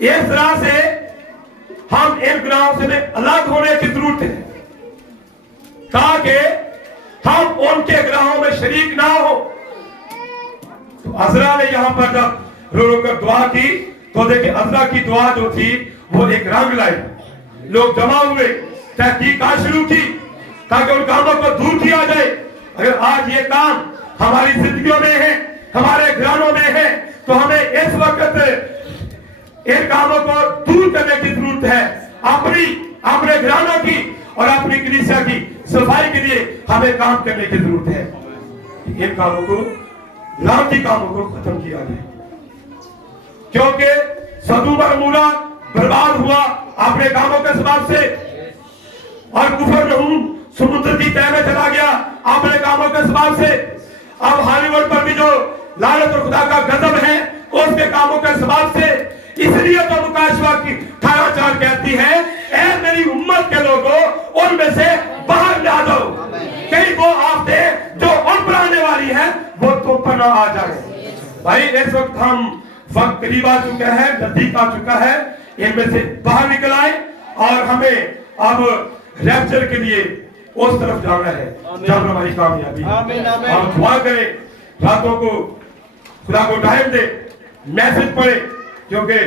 इस तरह से हम इन गुनाहों से अलग होने की जरूरत है ताकि हम उनके गुनाहों में शरीक ना हो। तो अज़रा ने यहां पर जब रो रो कर दुआ की तो देखिए अज़रा की दुआ जो थी वो एक रंग लाई। लोग जमा हुए, तहकीकात शुरू की ताकि उन कामों को दूर किया जाए। अगर आज ये काम हमारी जिंदगियों में है, हमारे घरानों में है, तो हमें इस वक्त इन कामों को दूर करने की जरूरत है। अपने घरानों की और अपनी कलीसिया की सफाई के लिए हमें काम करने की जरूरत है। इन कामों को, लानती कामों को खत्म किया जाए, क्योंकि सदूम और अमूरा बर्बाद हुआ अपने कामों के सबब से, और कुफरनहूम समुद्र की तह में चला गया अपने कामों के सबब से। अब हॉलीवुड पर भी जो लानत और खुदा का गजब है उसके कामों के सबब से। इसलिए तो मुकाशवा की 18:4 कहती है, ऐ मेरी उम्मत के लोगों उनमें से बाहर ला दो, कहीं वो आफतें जो उन पर आने वाली है वो तुम पर ना आ जाए। भाई इस वक्त करीब आ चुका है, नजदीक आ चुका है, इनमें से बाहर निकल आए और हमें अब रैप्चर के लिए उस तरफ जाना है जब हमारी कामयाबी। हम दुआ करें, रातों को खुदा को टाइम दे, मैसेज पढ़े, क्योंकि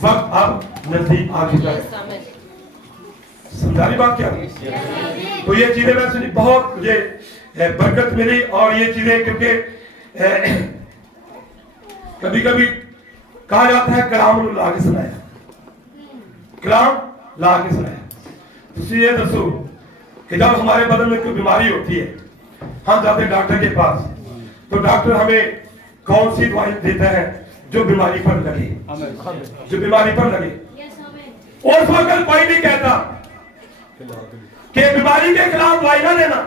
वक्त अब नजदीक आ चुका है। समझानी बात क्या? तो ये चीजें मैं सुनी, बहुत मुझे बरकत मिली। और ये चीजें क्योंकि कभी कभी कहा जाता है कलाम ला के सुनाया, कलाम ला के सुनाया। तो ये दसो कि जब हमारे बदन में कोई बीमारी होती है, हम जाते हैं डॉक्टर के पास, तो डॉक्टर हमें कौन सी दवाई देता है जो बीमारी पर लगे, जो बीमारी पर लगे। उस वक्त कोई नहीं कहता کہ بیماری کے خلاف دوائی نہ دینا,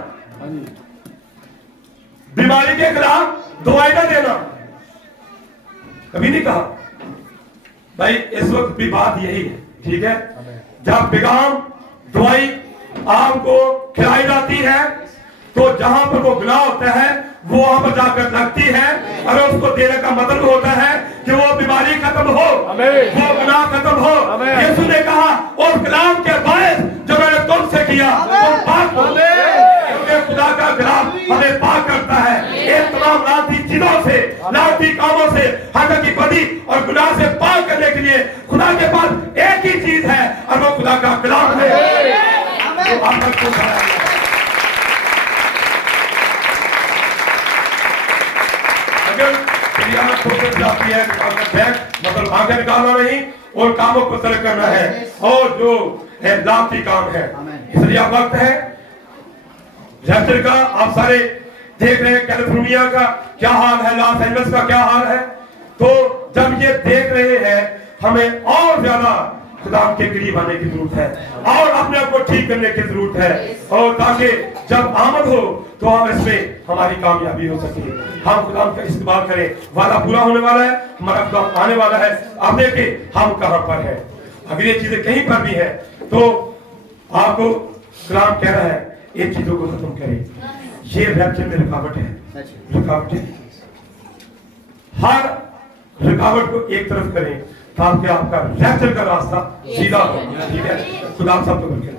بیماری کے خلاف دوائی نہ دینا, کبھی نہیں کہا. بھائی اس وقت بھی بات یہی ہے, ٹھیک ہے, جب پیغام دوائی آپ کو کھلائی جاتی ہے تو جہاں پر وہ گناہ ہوتا ہے وہ وہاں پر جا کر لگتی ہے, اور اس کو دینے کا مطلب ہوتا ہے کہ وہ بیماری ختم ہو, وہ گناہ ختم ہو. یسوع نے کہا اور کلام کے باعث جو میں نے تم سے کیا وہ پاک ہو, کیونکہ خدا کا کلام ہمیں پاک کرتا ہے ایک تمام لعنتی چیزوں سے, لعنتی کاموں سے, حق کی بدی اور گناہ سے پاک کرنے کے لیے خدا کے پاس ایک ہی چیز ہے اور وہ خدا کا کلام ہے. تو آپ تک پہنچایا گیا. اگر قیامت کوشش جاتی ہے مطلب آنکھیں نکالنا نہیں اور کاموں کو ترک کرنا ہے, اور جو لعنتی کام ہے. اس لیے اب وقت ہے ریپچر کا. آپ سارے دیکھ رہے ہیں کیلیفورنیا کا کیا حال ہے, لاس اینجلس کا کیا حال ہے. تو جب یہ دیکھ رہے ہیں ہمیں اور زیادہ خدا کے قریب آنے کی ضرورت ہے اور اپنے آپ کو ٹھیک کرنے کی ضرورت ہے, اور تاکہ جب آمد ہو تو ہم اس میں ہماری کامیابی ہو سکے. ہم خدا کا استقبال کریں, وعدہ پورا ہونے والا ہے, ہمارا خدا آنے والا ہے. آپ دیکھیں ہم کہاں پر ہیں. اگر یہ چیزیں کہیں پر بھی ہیں تو آپ کو کلام کہہ رہا ہے ان چیزوں کو ختم کریں. یہ ریپچر میں رکاوٹ ہے, رکاوٹ ہے. ہر رکاوٹ کو ایک طرف کریں تاکہ آپ کا ریپچر کا راستہ سیدھا ہو. ٹھیک ہے, خدا آپ سب کو برکت دے.